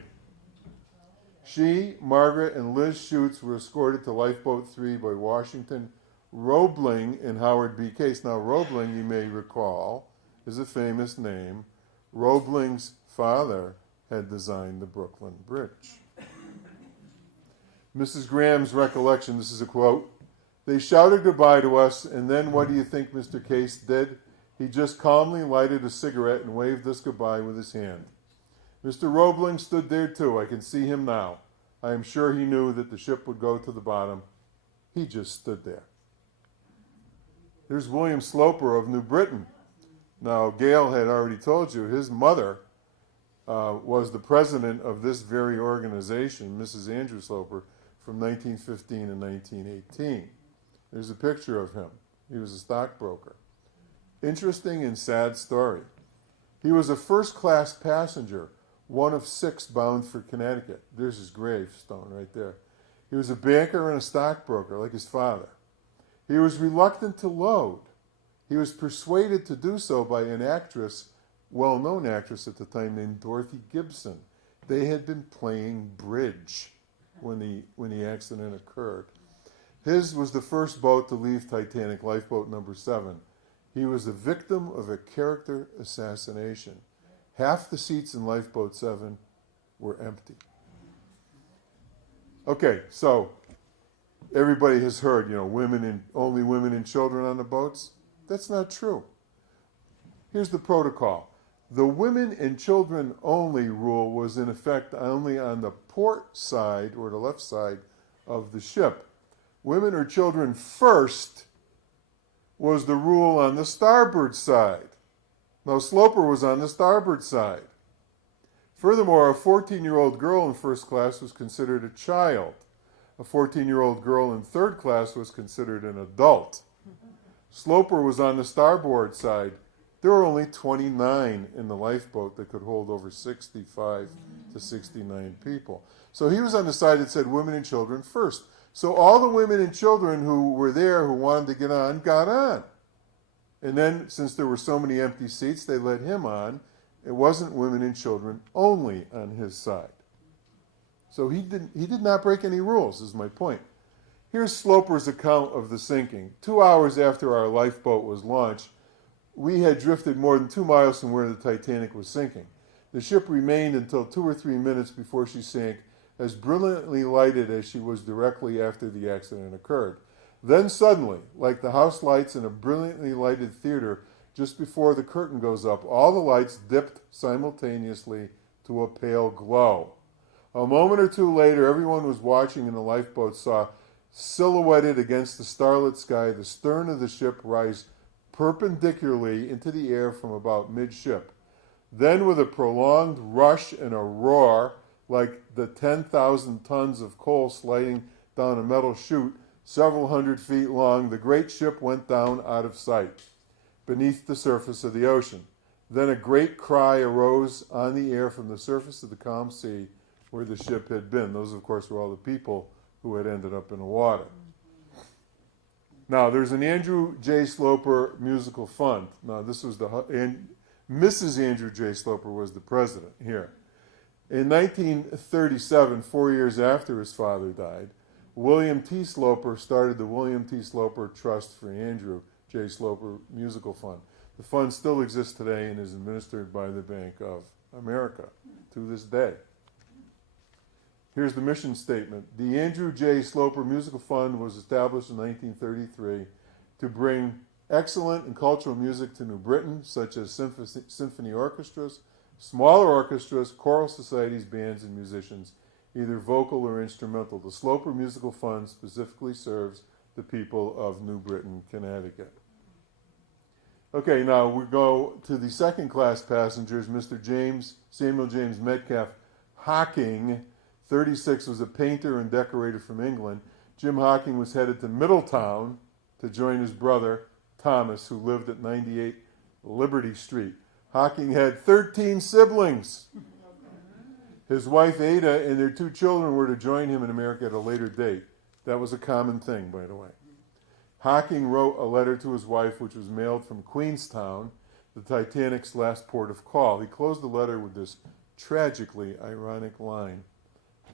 She, Margaret, and Liz Schutz were escorted to Lifeboat 3 by Washington Roebling and Howard B. Case. Now, Roebling, you may recall, is a famous name. Roebling's father had designed the Brooklyn Bridge. Mrs. Graham's recollection, this is a quote, "They shouted goodbye to us, and then what do you think Mr. Case did? He just calmly lighted a cigarette and waved us goodbye with his hand. Mr. Roebling stood there too. I can see him now. I am sure he knew that the ship would go to the bottom. He just stood there." There's William Sloper of New Britain. Now, Gail had already told you his mother was the president of this very organization, Mrs. Andrew Sloper, from 1915 to 1918. There's a picture of him. He was a stockbroker. Interesting and sad story. He was a first-class passenger, one of 6 bound for Connecticut. There's his gravestone right there. He was a banker and a stockbroker, like his father. He was reluctant to load. He was persuaded to do so by an actress, well-known actress at the time, named Dorothy Gibson. They had been playing bridge when the accident occurred. His was the first boat to leave Titanic, Lifeboat number 7. He was the victim of a character assassination. Half the seats in Lifeboat 7 were empty. Okay, so everybody has heard, only women and children on the boats. That's not true. Here's the protocol. The women and children only rule was in effect only on the port side or the left side of the ship. Women or children first was the rule on the starboard side. Now, Sloper was on the starboard side. Furthermore, a 14-year-old girl in first class was considered a child. A 14-year-old girl in third class was considered an adult. Sloper was on the starboard side. There were only 29 in the lifeboat that could hold over 65 to 69 people. So he was on the side that said women and children first. So all the women and children who were there who wanted to get on, got on. And then, since there were so many empty seats, they let him on. It wasn't women and children only on his side. So he did not break any rules, is my point. Here's Sloper's account of the sinking. 2 hours after our lifeboat was launched, we had drifted more than 2 miles from where the Titanic was sinking. The ship remained until 2 or 3 minutes before she sank, as brilliantly lighted as she was directly after the accident occurred. Then suddenly, like the house lights in a brilliantly lighted theater, just before the curtain goes up, all the lights dipped simultaneously to a pale glow. A moment or two later, everyone was watching in the lifeboat saw, silhouetted against the starlit sky, the stern of the ship rise perpendicularly into the air from about midship. Then, with a prolonged rush and a roar, like the 10,000 tons of coal sliding down a metal chute several hundred feet long, the great ship went down out of sight, beneath the surface of the ocean. Then a great cry arose on the air from the surface of the calm sea where the ship had been. Those, of course, were all the people who had ended up in the water. Now, there's an Andrew J. Sloper musical fund. Now, this was Mrs. Andrew J. Sloper was the president here. In 1937, 4 years after his father died, William T. Sloper started the William T. Sloper Trust for Andrew J. Sloper Musical Fund. The fund still exists today and is administered by the Bank of America to this day. Here's the mission statement. The Andrew J. Sloper Musical Fund was established in 1933 to bring excellent and cultural music to New Britain, such as symphony orchestras, smaller orchestras, choral societies, bands, and musicians, either vocal or instrumental. The Sloper Musical Fund specifically serves the people of New Britain, Connecticut. Okay, now we go to the second-class passengers. Mr. Samuel James Metcalf Hocking, 36, was a painter and decorator from England. Jim Hocking was headed to Middletown to join his brother, Thomas, who lived at 98 Liberty Street. Hocking had 13 siblings. His wife, Ada, and their 2 children were to join him in America at a later date. That was a common thing, by the way. Hocking wrote a letter to his wife, which was mailed from Queenstown, the Titanic's last port of call. He closed the letter with this tragically ironic line: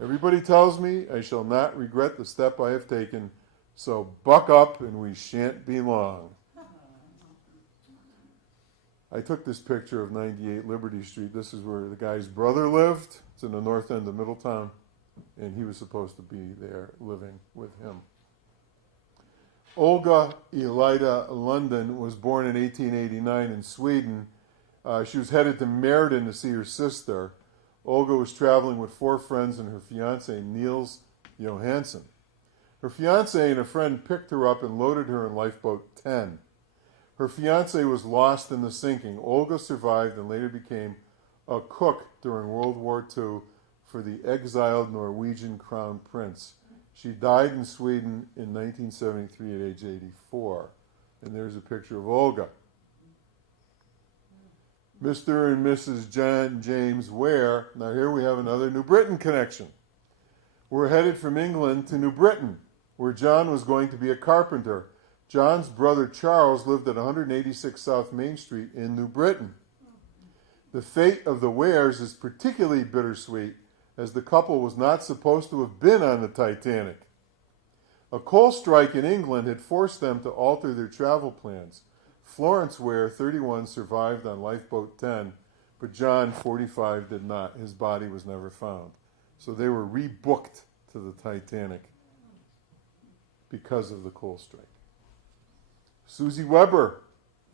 "Everybody tells me I shall not regret the step I have taken, so buck up and we shan't be long." I took this picture of 98 Liberty Street. This is where the guy's brother lived. It's in the north end of Middletown, and he was supposed to be there living with him. Olga Elida Lundin was born in 1889 in Sweden. She was headed to Meriden to see her sister. Olga was traveling with 4 friends and her fiancé, Niels Johansson. Her fiancé and a friend picked her up and loaded her in Lifeboat 10. Her fiancé was lost in the sinking. Olga survived and later became a cook during World War II for the exiled Norwegian Crown Prince. She died in Sweden in 1973 at age 84. And there's a picture of Olga. Mr. and Mrs. John James Ware. Now here we have another New Britain connection. We're headed from England to New Britain, where John was going to be a carpenter. John's brother Charles lived at 186 South Main Street in New Britain. The fate of the Wares is particularly bittersweet, as the couple was not supposed to have been on the Titanic. A coal strike in England had forced them to alter their travel plans. Florence Ware, 31, survived on Lifeboat 10, but John, 45, did not. His body was never found. So they were rebooked to the Titanic because of the coal strike. Susie Weber,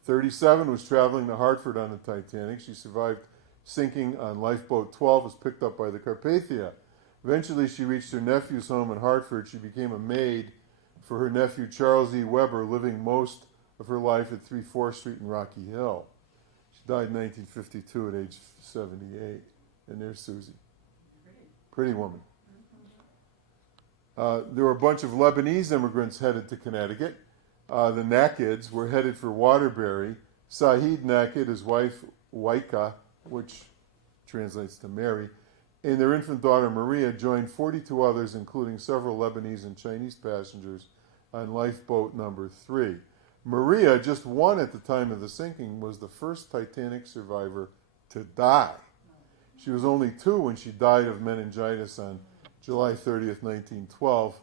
37, was traveling to Hartford on the Titanic. She survived sinking on Lifeboat 12, was picked up by the Carpathia. Eventually, she reached her nephew's home in Hartford. She became a maid for her nephew, Charles E. Weber, living most of her life at 3 4th Street in Rocky Hill. She died in 1952 at age 78. And there's Susie. Pretty woman. There were a bunch of Lebanese immigrants headed to Connecticut. The Nakids were headed for Waterbury. Sahid Nakid, his wife, Waika, which translates to Mary, and their infant daughter Maria joined 42 others, including several Lebanese and Chinese passengers, on lifeboat number 3. Maria, just 1 at the time of the sinking, was the first Titanic survivor to die. She was only 2 when she died of meningitis on July 30th, 1912,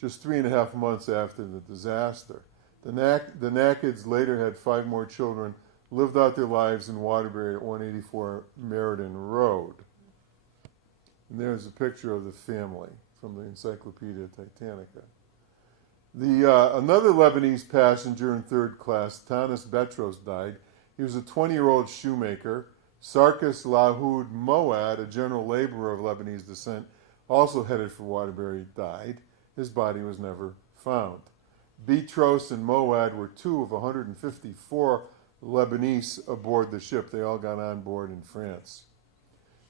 just 3.5 months after the disaster. The Nakids later had 5 more children, lived out their lives in Waterbury at 184 Meriden Road. And there's a picture of the family from the Encyclopedia Titanica. Another Lebanese passenger in 3rd class, Tanis Betros, died. He was a 20-year-old shoemaker. Sarkis Lahoud Moad, a general laborer of Lebanese descent, also headed for Waterbury, died. His body was never found. Betros and Moad were 2 of 154 Lebanese aboard the ship. They all got on board in France.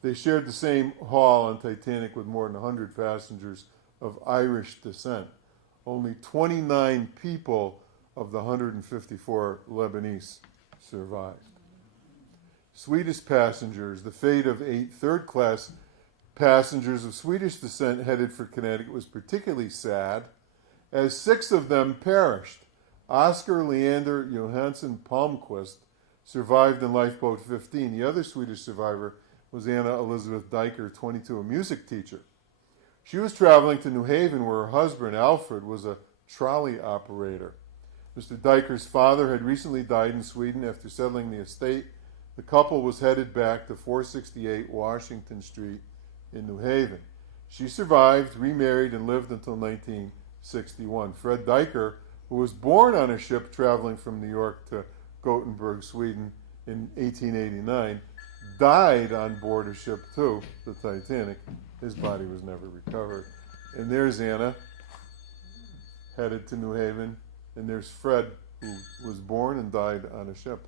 They shared the same hall on Titanic with more than 100 passengers of Irish descent. Only 29 people of the 154 Lebanese survived. Swedish passengers. The fate of 8 third-class passengers of Swedish descent headed for Connecticut was particularly sad, as 6 of them perished. Oscar Leander Johansson Palmquist survived in Lifeboat 15. The other Swedish survivor was Anna Elizabeth Diker, 22, a music teacher. She was traveling to New Haven, where her husband, Alfred, was a trolley operator. Mr. Diker's father had recently died in Sweden after settling the estate. The couple was headed back to 468 Washington Street in New Haven. She survived, remarried, and lived until 1961. Fred Diker who was born on a ship traveling from New York to Gothenburg, Sweden in 1889, died on board a ship too, the Titanic. His body was never recovered. And there's Anna, headed to New Haven, and there's Fred, who was born and died on a ship.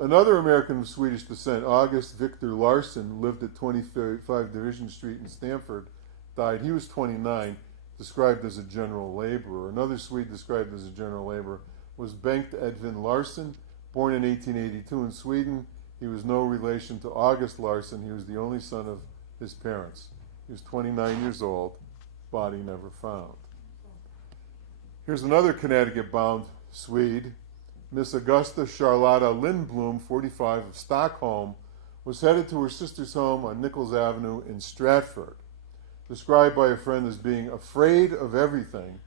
Another American of Swedish descent, August Victor Larsson, lived at 25 Division Street in Stamford, died. He was 29, described as a general laborer. Another Swede described as a general laborer was Bengt Edvin Larsson, born in 1882 in Sweden. He was no relation to August Larsson. He was the only son of his parents. He was 29 years old, body never found. Here's another Connecticut-bound Swede. Miss Augusta Charlotta Lindblom, 45, of Stockholm, was headed to her sister's home on Nichols Avenue in Stratford. Described by a friend as being afraid of everything,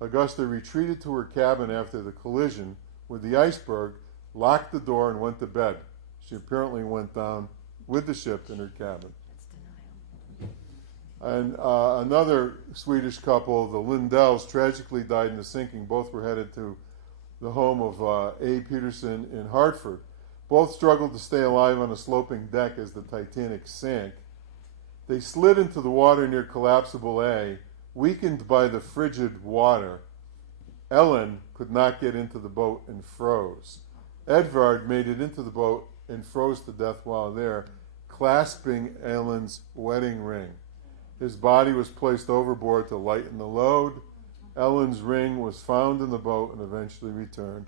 Augusta retreated to her cabin after the collision with the Iceberg, locked the door, and went to bed. She apparently went down with the ship in her cabin. And another Swedish couple, the Lindells, tragically died in the sinking. Both were headed to the home of A. Peterson in Hartford. Both struggled to stay alive on a sloping deck as the Titanic sank. They slid into the water near Collapsible A, weakened by the frigid water. Ellen could not get into the boat and froze. Edvard made it into the boat and froze to death while there, clasping Ellen's wedding ring. His body was placed overboard to lighten the load. Ellen's ring was found in the boat and eventually returned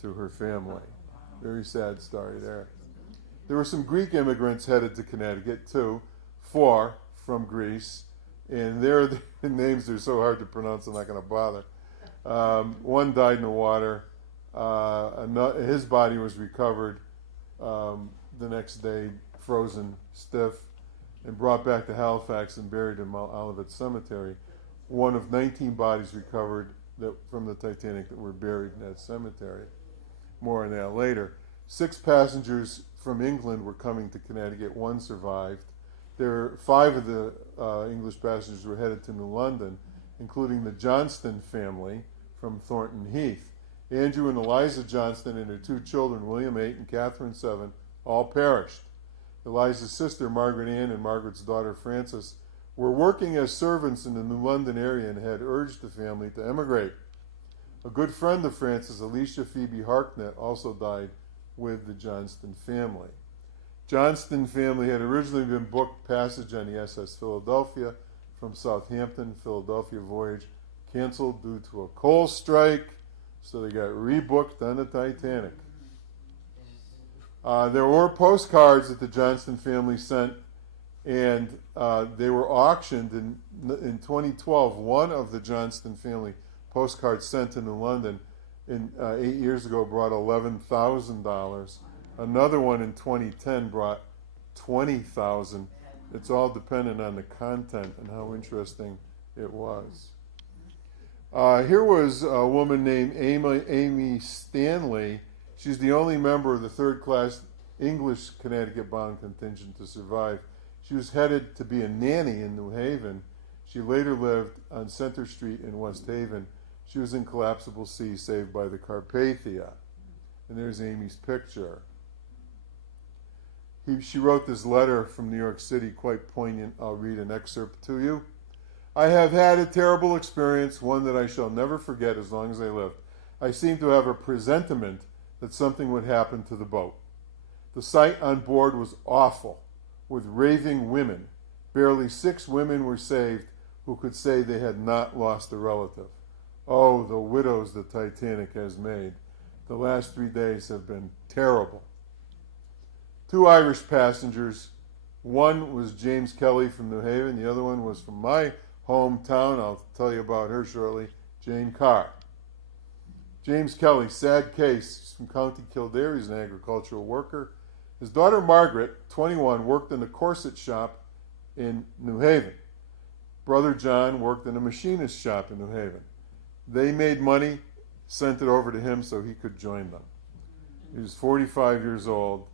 to her family. Very sad story there. There were some Greek immigrants headed to Connecticut too, 4 from Greece, and their names are so hard to pronounce I'm not going to bother. One died in the water. His body was recovered the next day, frozen stiff, and brought back to Halifax and buried in Mount Olivet Cemetery. One of 19 bodies recovered from the Titanic that were buried in that cemetery. More on that later. 6 passengers from England were coming to Connecticut. 1 survived. 5 of the English passengers were headed to New London, including the Johnston family from Thornton Heath. Andrew and Eliza Johnston and their 2 children, William 8 and Catherine 7, all perished. Eliza's sister, Margaret Ann, and Margaret's daughter, Frances, were working as servants in the New London area and had urged the family to emigrate. A good friend of Frances, Alicia Phoebe Harknett, also died with the Johnston family. Johnston family had originally been booked passage on the SS Philadelphia from Southampton. Philadelphia voyage canceled due to a coal strike, so they got rebooked on the Titanic. There were postcards that the Johnston family sent, and they were auctioned in 2012. One of the Johnston family postcards sent to New London 8 years ago brought $11,000. Another one in 2010 brought $20,000. It's all dependent on the content and how interesting it was. Here was a woman named Amy Stanley. She's the only member of the third-class English Connecticut-bound contingent to survive. She was headed to be a nanny in New Haven. She later lived on Center Street in West Haven. She was in Collapsible Sea, saved by the Carpathia. And there's Amy's picture. She wrote this letter from New York City, quite poignant. I'll read an excerpt to you. I have had a terrible experience, one that I shall never forget as long as I live. I seem to have a presentiment that something would happen to the boat. The sight on board was awful, with raving women. Barely 6 women were saved who could say they had not lost a relative. Oh, the widows the Titanic has made. The last 3 days have been terrible. 2 Irish passengers. One was James Kelly from New Haven. The other one was from my hometown. I'll tell you about her shortly. Jane Carr. James Kelly, sad case. He's from County Kildare. He's an agricultural worker. His daughter Margaret, 21, worked in a corset shop in New Haven. Brother John worked in a machinist shop in New Haven. They made money, sent it over to him so he could join them. He was 45 years old.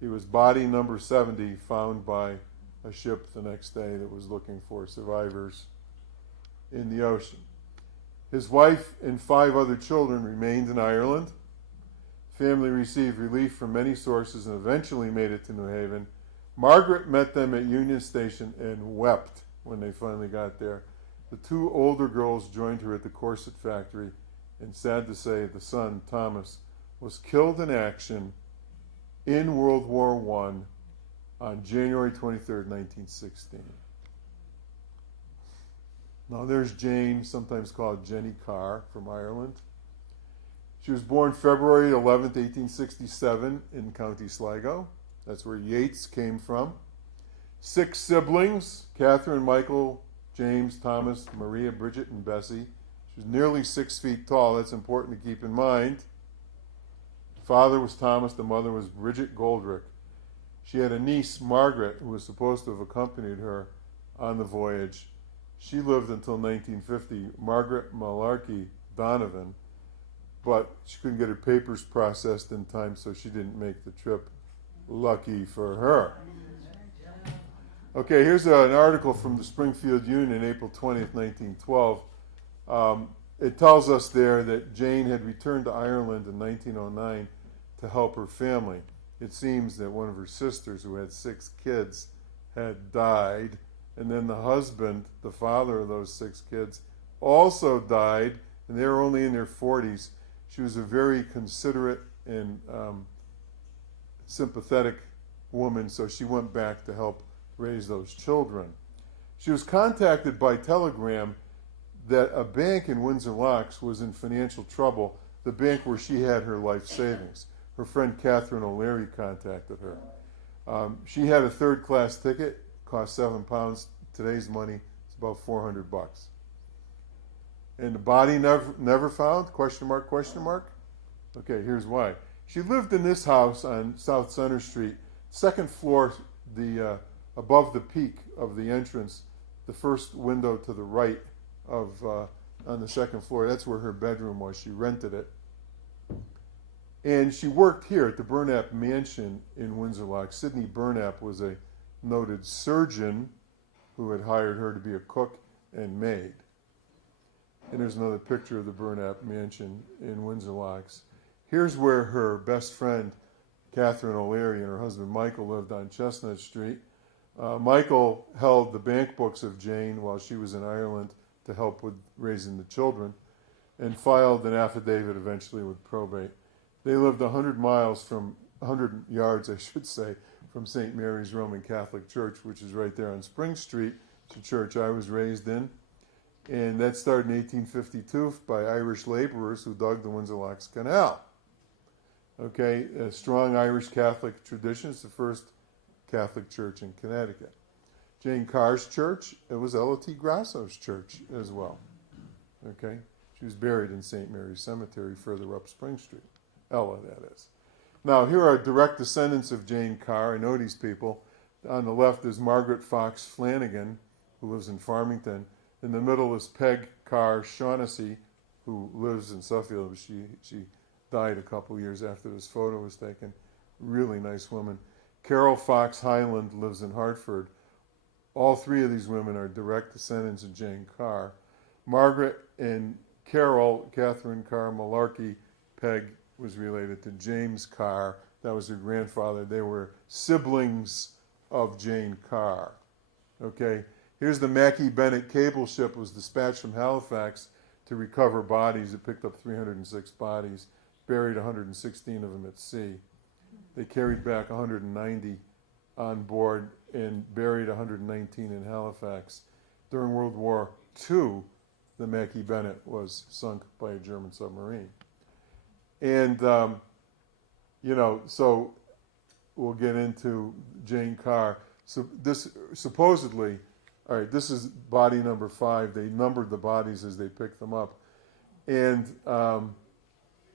He was body number 70, found by a ship the next day that was looking for survivors. in the ocean. His wife and 5 other children remained in Ireland. Family received relief from many sources and eventually made it to New Haven. Margaret met them at Union Station and wept when they finally got there. The 2 older girls joined her at the corset factory, and sad to say, the son, Thomas, was killed in action in World War I on January 23rd, 1916. Now there's Jane, sometimes called Jenny Carr, from Ireland. She was born February 11th, 1867 in County Sligo. That's where Yeats came from. 6 siblings, Catherine, Michael, James, Thomas, Maria, Bridget, and Bessie. She was nearly 6 feet tall. That's important to keep in mind. Father was Thomas, the mother was Bridget Goldrick. She had a niece, Margaret, who was supposed to have accompanied her on the voyage. She lived until 1950, Margaret Malarkey Donovan, but she couldn't get her papers processed in time, so she didn't make the trip. Lucky for her. Okay, here's an article from the Springfield Union, April 20th, 1912. It tells us there that Jane had returned to Ireland in 1909 to help her family. It seems that one of her sisters, who had 6 kids, had died, and then the husband, the father of those 6 kids, also died, and they were only in their 40s. She was a very considerate and sympathetic woman, so she went back to help raise those children. She was contacted by telegram that a bank in Windsor Locks was in financial trouble, the bank where she had her life savings. Her friend Catherine O'Leary contacted her. She had a 3rd-class ticket, cost £7. Today's money, it's about $400. And the body never found? Question mark, question mark? Okay, here's why. She lived in this house on South Center Street, 2nd floor, above the peak of the entrance, the first window to the right of on the 2nd floor. That's where her bedroom was. She rented it. And she worked here at the Burnap Mansion in Windsor Locks. Sidney Burnap was a noted surgeon who had hired her to be a cook and maid. And there's another picture of the Burnap Mansion in Windsor Locks. Here's where her best friend, Catherine O'Leary, and her husband Michael lived on Chestnut Street. Michael held the bank books of Jane while she was in Ireland to help with raising the children, and filed an affidavit eventually with probate. They lived 100 yards, I should say, from St. Mary's Roman Catholic Church, which is right there on Spring Street. It's a church I was raised in. And that started in 1852 by Irish laborers who dug the Windsor Locks Canal. Okay, a strong Irish Catholic tradition. It's the first Catholic church in Connecticut. Jane Carr's church, it was Ella T. Grasso's church as well. Okay, she was buried in St. Mary's Cemetery further up Spring Street. Ella, that is. Now, here are direct descendants of Jane Carr. I know these people. On the left is Margaret Fox Flanagan, who lives in Farmington. In the middle is Peg Carr Shaughnessy, who lives in Suffield. She died a couple years after this photo was taken. Really nice woman. Carol Fox Highland lives in Hartford. All 3 of these women are direct descendants of Jane Carr. Margaret and Carol, Catherine Carr Malarkey, Peg was related to James Carr. That was her grandfather. They were siblings of Jane Carr. Okay, here's the Mackie Bennett cable ship was dispatched from Halifax to recover bodies. It picked up 306 bodies, buried 116 of them at sea. They carried back 190 on board and buried 119 in Halifax. During World War II, the Mackie Bennett was sunk by a German submarine. And, so we'll get into Jane Carr. So this supposedly, all right, this is body number 5. They numbered the bodies as they picked them up. And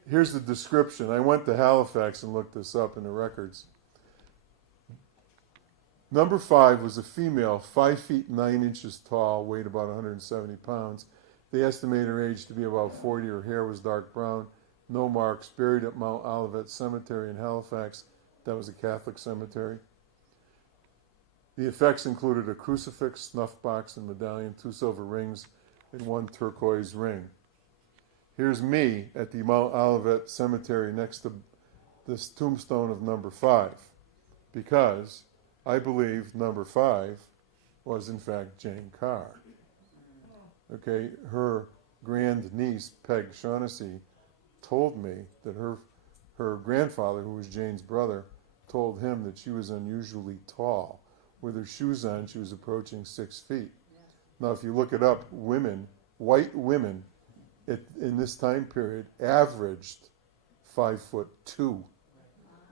here's the description. I went to Halifax and looked this up in the records. Number 5 was a female, 5 feet 9 inches tall, weighed about 170 pounds. They estimate her age to be about 40. Her hair was dark brown. No marks, buried at Mount Olivet Cemetery in Halifax. That was a Catholic cemetery. The effects included a crucifix, snuff box, and medallion, 2 silver rings, and one turquoise ring. Here's me at the Mount Olivet Cemetery next to this tombstone of number 5, because I believe number 5 was in fact Jane Carr. Okay, her grandniece, Peg Shaughnessy, told me that her grandfather, who was Jane's brother, told him that she was unusually tall. With her shoes on, she was approaching 6 feet. Now, if you look it up, women, white women, in this time period, averaged 5'2".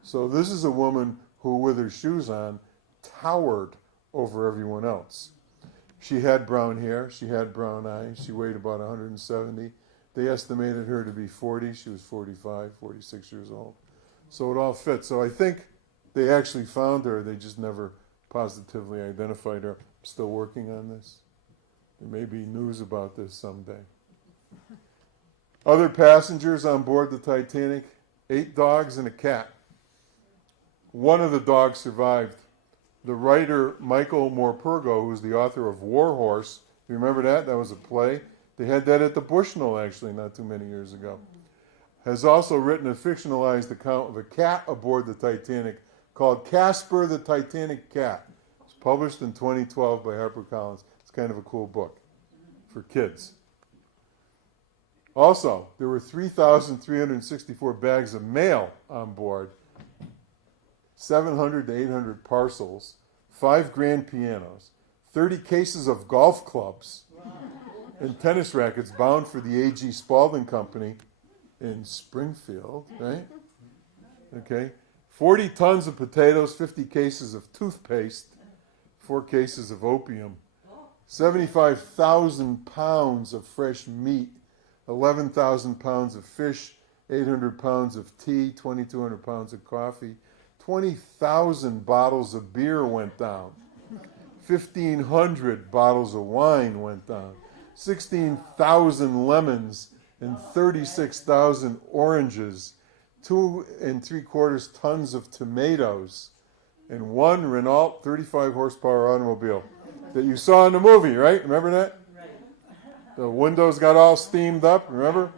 So this is a woman who, with her shoes on, towered over everyone else. She had brown hair, she had brown eyes, she weighed about 170. They estimated her to be 40. She was 45, 46 years old. So it all fits. So I think they actually found her. They just never positively identified her. I'm still working on this. There may be news about this someday. Other passengers on board the Titanic, 8 dogs and a cat. One of the dogs survived. The writer Michael Morpurgo, who's the author of War Horse, you remember that? That was a play. They had that at the Bushnell, actually, not too many years ago. Has also written a fictionalized account of a cat aboard the Titanic called Casper the Titanic Cat. It's published in 2012 by HarperCollins. It's kind of a cool book for kids. Also, there were 3,364 bags of mail on board, 700 to 800 parcels, 5 grand pianos, 30 cases of golf clubs, and tennis rackets bound for the A.G. Spalding Company in Springfield, right? Okay. 40 tons of potatoes, 50 cases of toothpaste, 4 cases of opium, 75,000 pounds of fresh meat, 11,000 pounds of fish, 800 pounds of tea, 2,200 pounds of coffee, 20,000 bottles of beer went down, 1,500 bottles of wine went down, 16,000 lemons and 36,000 oranges, 2 3/4 tons of tomatoes, and 1 Renault 35 horsepower automobile that you saw in the movie, right? Remember that? The windows got all steamed up, remember?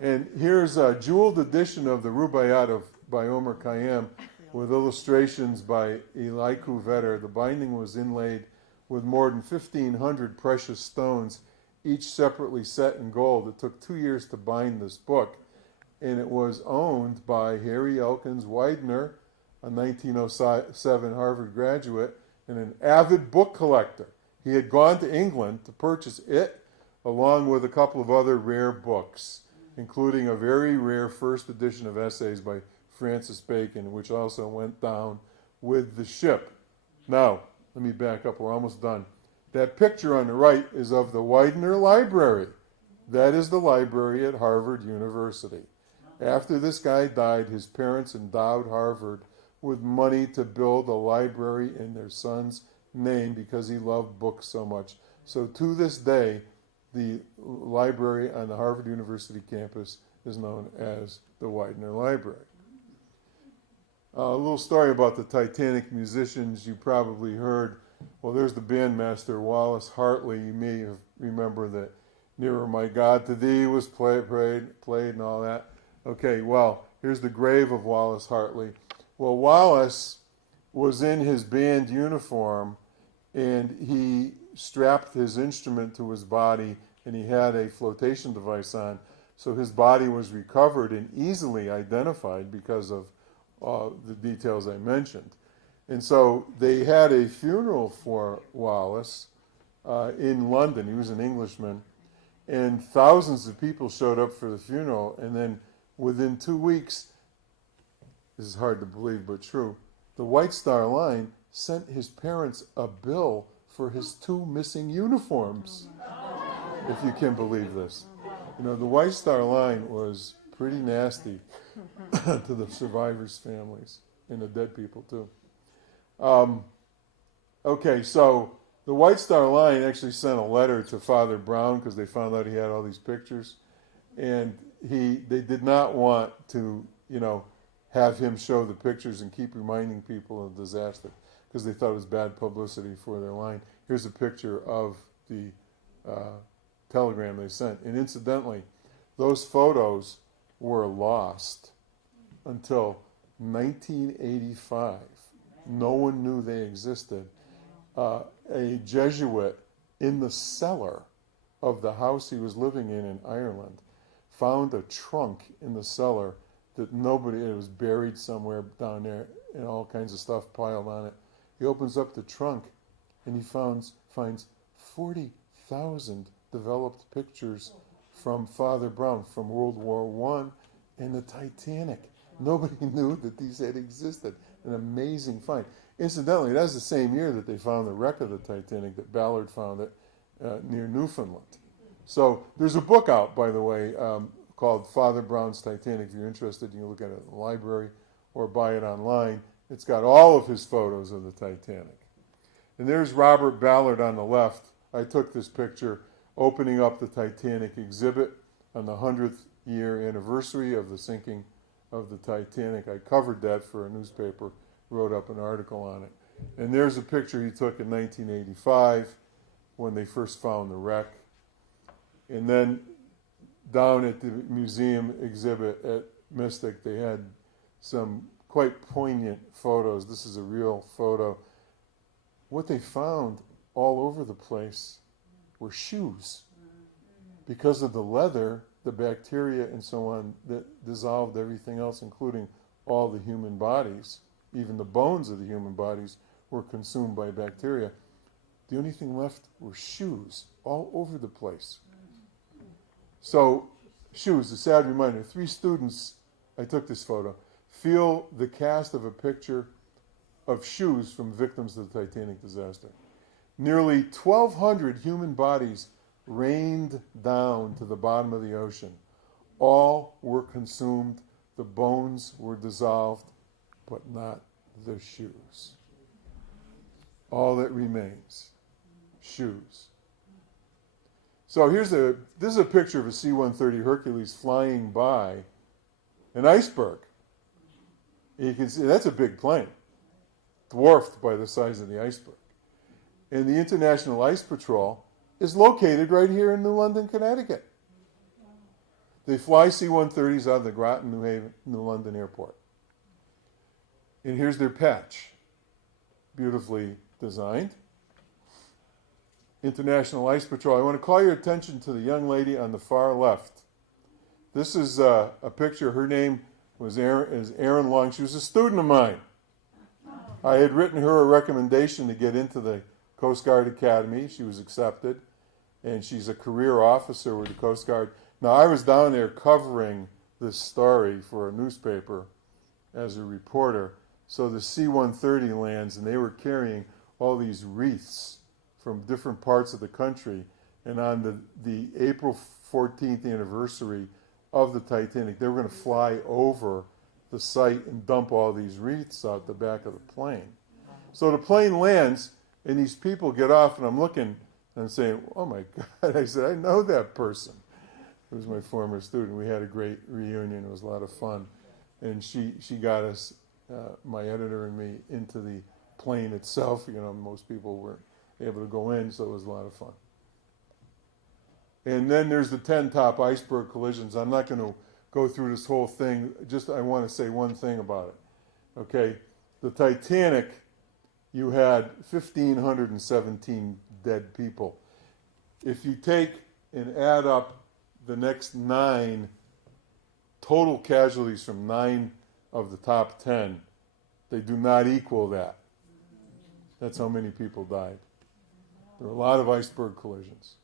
And here's a jeweled edition of the Rubaiyat by Omar Khayyam with illustrations by Eliku Vetter. The binding was inlaid with more than 1,500 precious stones, each separately set in gold. It took 2 years to bind this book, and it was owned by Harry Elkins Widener, a 1907 Harvard graduate, and an avid book collector. He had gone to England to purchase it, along with a couple of other rare books, including a very rare first edition of essays by Francis Bacon, which also went down with the ship. Now, let me back up. We're almost done. That picture on the right is of the Widener Library. That is the library at Harvard University. After this guy died, his parents endowed Harvard with money to build a library in their son's name because he loved books so much. So to this day, the library on the Harvard University campus is known as the Widener Library. A little story about the Titanic musicians you probably heard. Well, there's the bandmaster, Wallace Hartley. You may remember that Nearer My God to Thee was played and all that. Okay, well, here's the grave of Wallace Hartley. Well, Wallace was in his band uniform, and he strapped his instrument to his body, and he had a flotation device on. So his body was recovered and easily identified because of the details I mentioned. And so they had a funeral for Wallace in London. He was an Englishman. And thousands of people showed up for the funeral. And then within 2 weeks, this is hard to believe but true, the White Star Line sent his parents a bill for his 2 missing uniforms, if you can believe this. You know, the White Star Line was pretty nasty to the survivors' families and the dead people, too. Okay, so the White Star Line actually sent a letter to Father Browne because they found out he had all these pictures, and they did not want to, have him show the pictures and keep reminding people of the disaster because they thought it was bad publicity for their line. Here's a picture of the telegram they sent. And incidentally, those photos were lost until 1985. No one knew they existed. A Jesuit in the cellar of the house he was living in Ireland found a trunk in the cellar that it was buried somewhere down there and all kinds of stuff piled on it. He opens up the trunk and he finds 40,000 developed pictures from Father Browne from World War I and the Titanic. Nobody knew that these had existed. An amazing find. Incidentally, that's the same year that they found the wreck of the Titanic, that Ballard found it near Newfoundland. So there's a book out, by the way, called Father Browne's Titanic. If you're interested, you can look at it in the library or buy it online. It's got all of his photos of the Titanic. And there's Robert Ballard on the left. I took this picture opening up the Titanic exhibit on the 100th year anniversary of the sinking of the Titanic. I covered that for a newspaper, wrote up an article on it. And there's a picture he took in 1985 when they first found the wreck. And then down at the museum exhibit at Mystic, they had some quite poignant photos. This is a real photo. What they found all over the place were shoes. Because of the leather, the bacteria and so on that dissolved everything else, including all the human bodies, even the bones of the human bodies were consumed by bacteria. The only thing left were shoes all over the place. So, shoes, a sad reminder. 3 students, I took this photo, feel the cast of a picture of shoes from victims of the Titanic disaster. Nearly 1,200 human bodies rained down to the bottom of the ocean. All were consumed. The bones were dissolved, but not the shoes. All that remains, shoes. So this is a picture of a C-130 Hercules flying by an iceberg. And you can see that's a big plane, dwarfed by the size of the iceberg. And the International Ice Patrol is located right here in New London, Connecticut. They fly C-130s out of the Groton, New London Airport. And here's their patch, beautifully designed. International Ice Patrol. I want to call your attention to the young lady on the far left. This is a picture. Her name is Erin Long. She was a student of mine. I had written her a recommendation to get into the Coast Guard Academy. She was accepted, and she's a career officer with the Coast Guard. Now, I was down there covering this story for a newspaper as a reporter. So the C-130 lands, and they were carrying all these wreaths from different parts of the country. And on the April 14th anniversary of the Titanic, they were going to fly over the site and dump all these wreaths out the back of the plane. So the plane lands, and these people get off, and I'm looking, and I'm saying, oh my God. I said, I know that person. It was my former student. We had a great reunion. It was a lot of fun. And she got us, my editor and me, into the plane itself. You know, most people weren't able to go in, so it was a lot of fun. And then there's the 10 top iceberg collisions. I'm not going to go through this whole thing. Just I want to say one thing about it. Okay, the Titanic, you had 1,517 dead people. If you take and add up the next 9 total casualties from 9 of the top 10, they do not equal that. That's how many people died. There were a lot of iceberg collisions.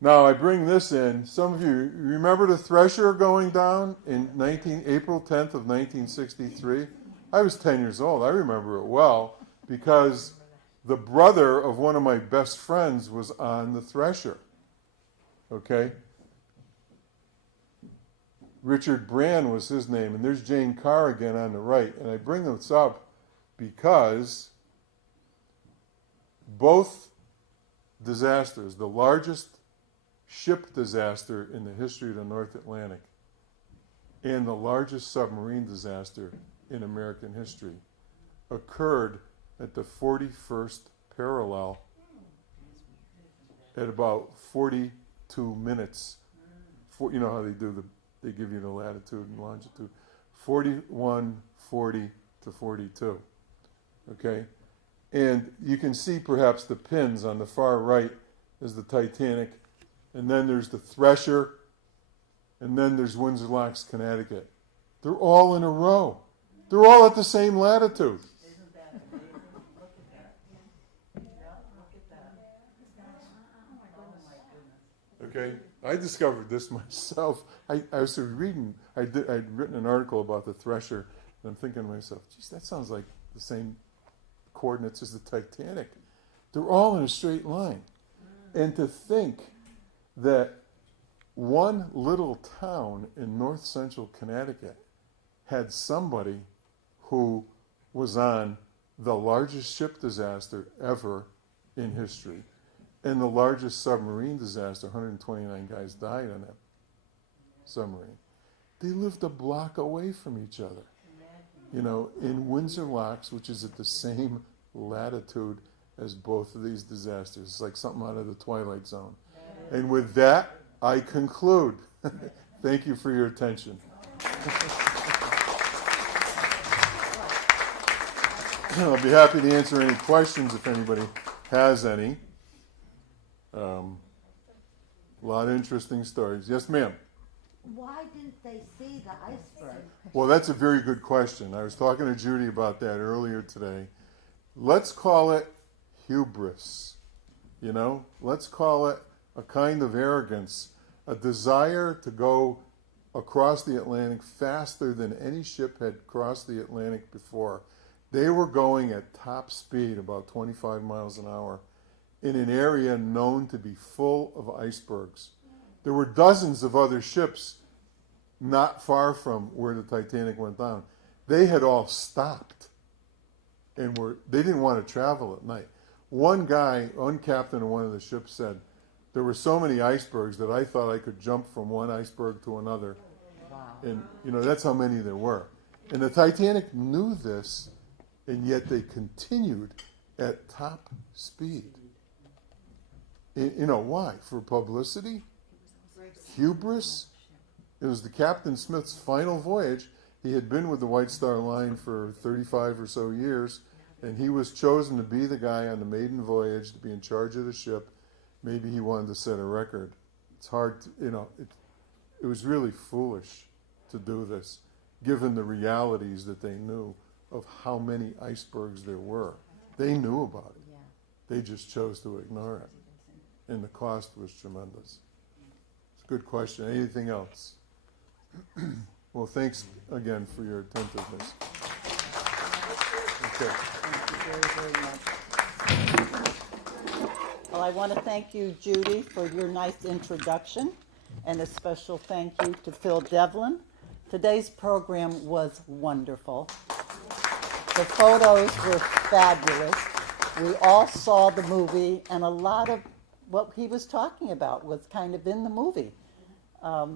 Now, I bring this in. Some of you remember the Thresher going down in April 10th of 1963? I was 10 years old. I remember it well because the brother of one of my best friends was on the Thresher. Okay? Richard Brand was his name, and there's Jane Carr again on the right. And I bring this up because both disasters, the largest ship disaster in the history of the North Atlantic and the largest submarine disaster in American history, occurred at the 41st parallel at about 42 minutes. You know how they give you the latitude and longitude. 41, 40 to 42. Okay? And you can see perhaps the pins on the far right is the Titanic, and then there's the Thresher, and then there's Windsor Locks, Connecticut. They're all in a row. They're all at the same latitude. Isn't that amazing? Look at that. Yeah, look at that. Oh my goodness. Okay, I discovered this myself. I was reading. I'd written an article about the Thresher, and I'm thinking to myself, geez, that sounds like the same coordinates as the Titanic. They're all in a straight line. And to think that one little town in north central Connecticut had somebody who was on the largest ship disaster ever in history and the largest submarine disaster. 129 guys died on that submarine. They lived a block away from each other, you know, in Windsor Locks, which is at the same latitude as both of these disasters. It's like something out of the Twilight Zone. And with that, I conclude. Thank you for your attention. I'll be happy to answer any questions if anybody has any. A lot of interesting stories. Yes, ma'am. Why didn't they see the iceberg? Well, that's a very good question. I was talking to Judy about that earlier today. Let's call it hubris. You know, let's call it a kind of arrogance, a desire to go across the Atlantic faster than any ship had crossed the Atlantic before. They were going at top speed, about 25 miles an hour, in an area known to be full of icebergs. There were dozens of other ships not far from where the Titanic went down. They had all stopped and they didn't want to travel at night. One captain of one of the ships said, there were so many icebergs that I thought I could jump from one iceberg to another. Wow. And, you know, that's how many there were. And the Titanic knew this, and yet they continued at top speed. You know, why? For publicity? Hubris? It was the Captain Smith's final voyage. He had been with the White Star Line for 35 or so years, and he was chosen to be the guy on the maiden voyage, to be in charge of the ship. Maybe he wanted to set a record. It's hard to, you know, it was really foolish to do this, given the realities that they knew of how many icebergs there were. They knew about it. They just chose to ignore it. And the cost was tremendous. It's a good question. Anything else? Well, thanks again for your attentiveness. Okay. Thank you very, very much. Well, I want to thank you, Judy, for your nice introduction, and a special thank you to Phil Devlin. Today's program was wonderful. The photos were fabulous. We all saw the movie, and a lot of what he was talking about was kind of in the movie.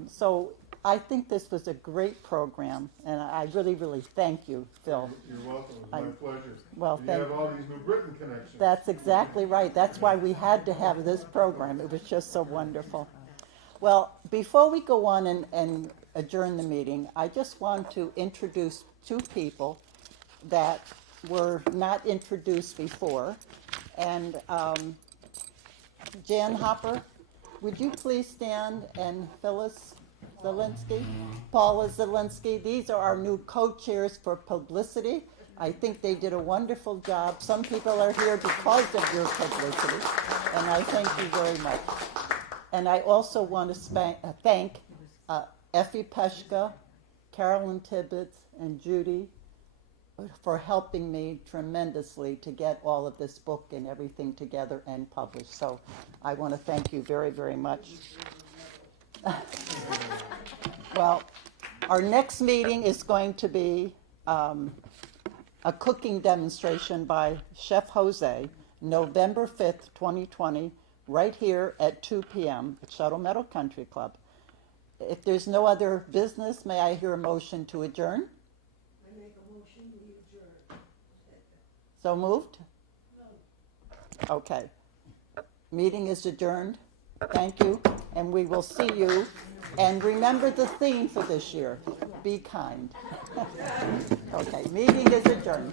So I think this was a great program, and I really, really thank you, Phil. You're welcome. It was my pleasure. Well, and you have all these New Britain connections. That's exactly right. That's why we had to have this program. It was just so wonderful. Well, before we go on and adjourn the meeting, I just want to introduce two people that were not introduced before. And Jan Hopper, would you please stand, and Phyllis Zielinski, Paula Zielinski. These are our new co-chairs for publicity. I think they did a wonderful job. Some people are here because of your publicity, and I thank you very much. And I also want to thank Effie Peshka, Carolyn Tibbetts, and Judy for helping me tremendously to get all of this book and everything together and published. So I want to thank you very, very much. Well, our next meeting is going to be a cooking demonstration by Chef Jose, November 5th, 2020, right here at 2 p.m. at Shuttle Meadow Country Club. If there's no other business, may I hear a motion to adjourn? I make a motion, we adjourn. So moved? No. Okay. Meeting is adjourned. Thank you, and we will see you. And remember the theme for this year, be kind. Okay, meeting is adjourned.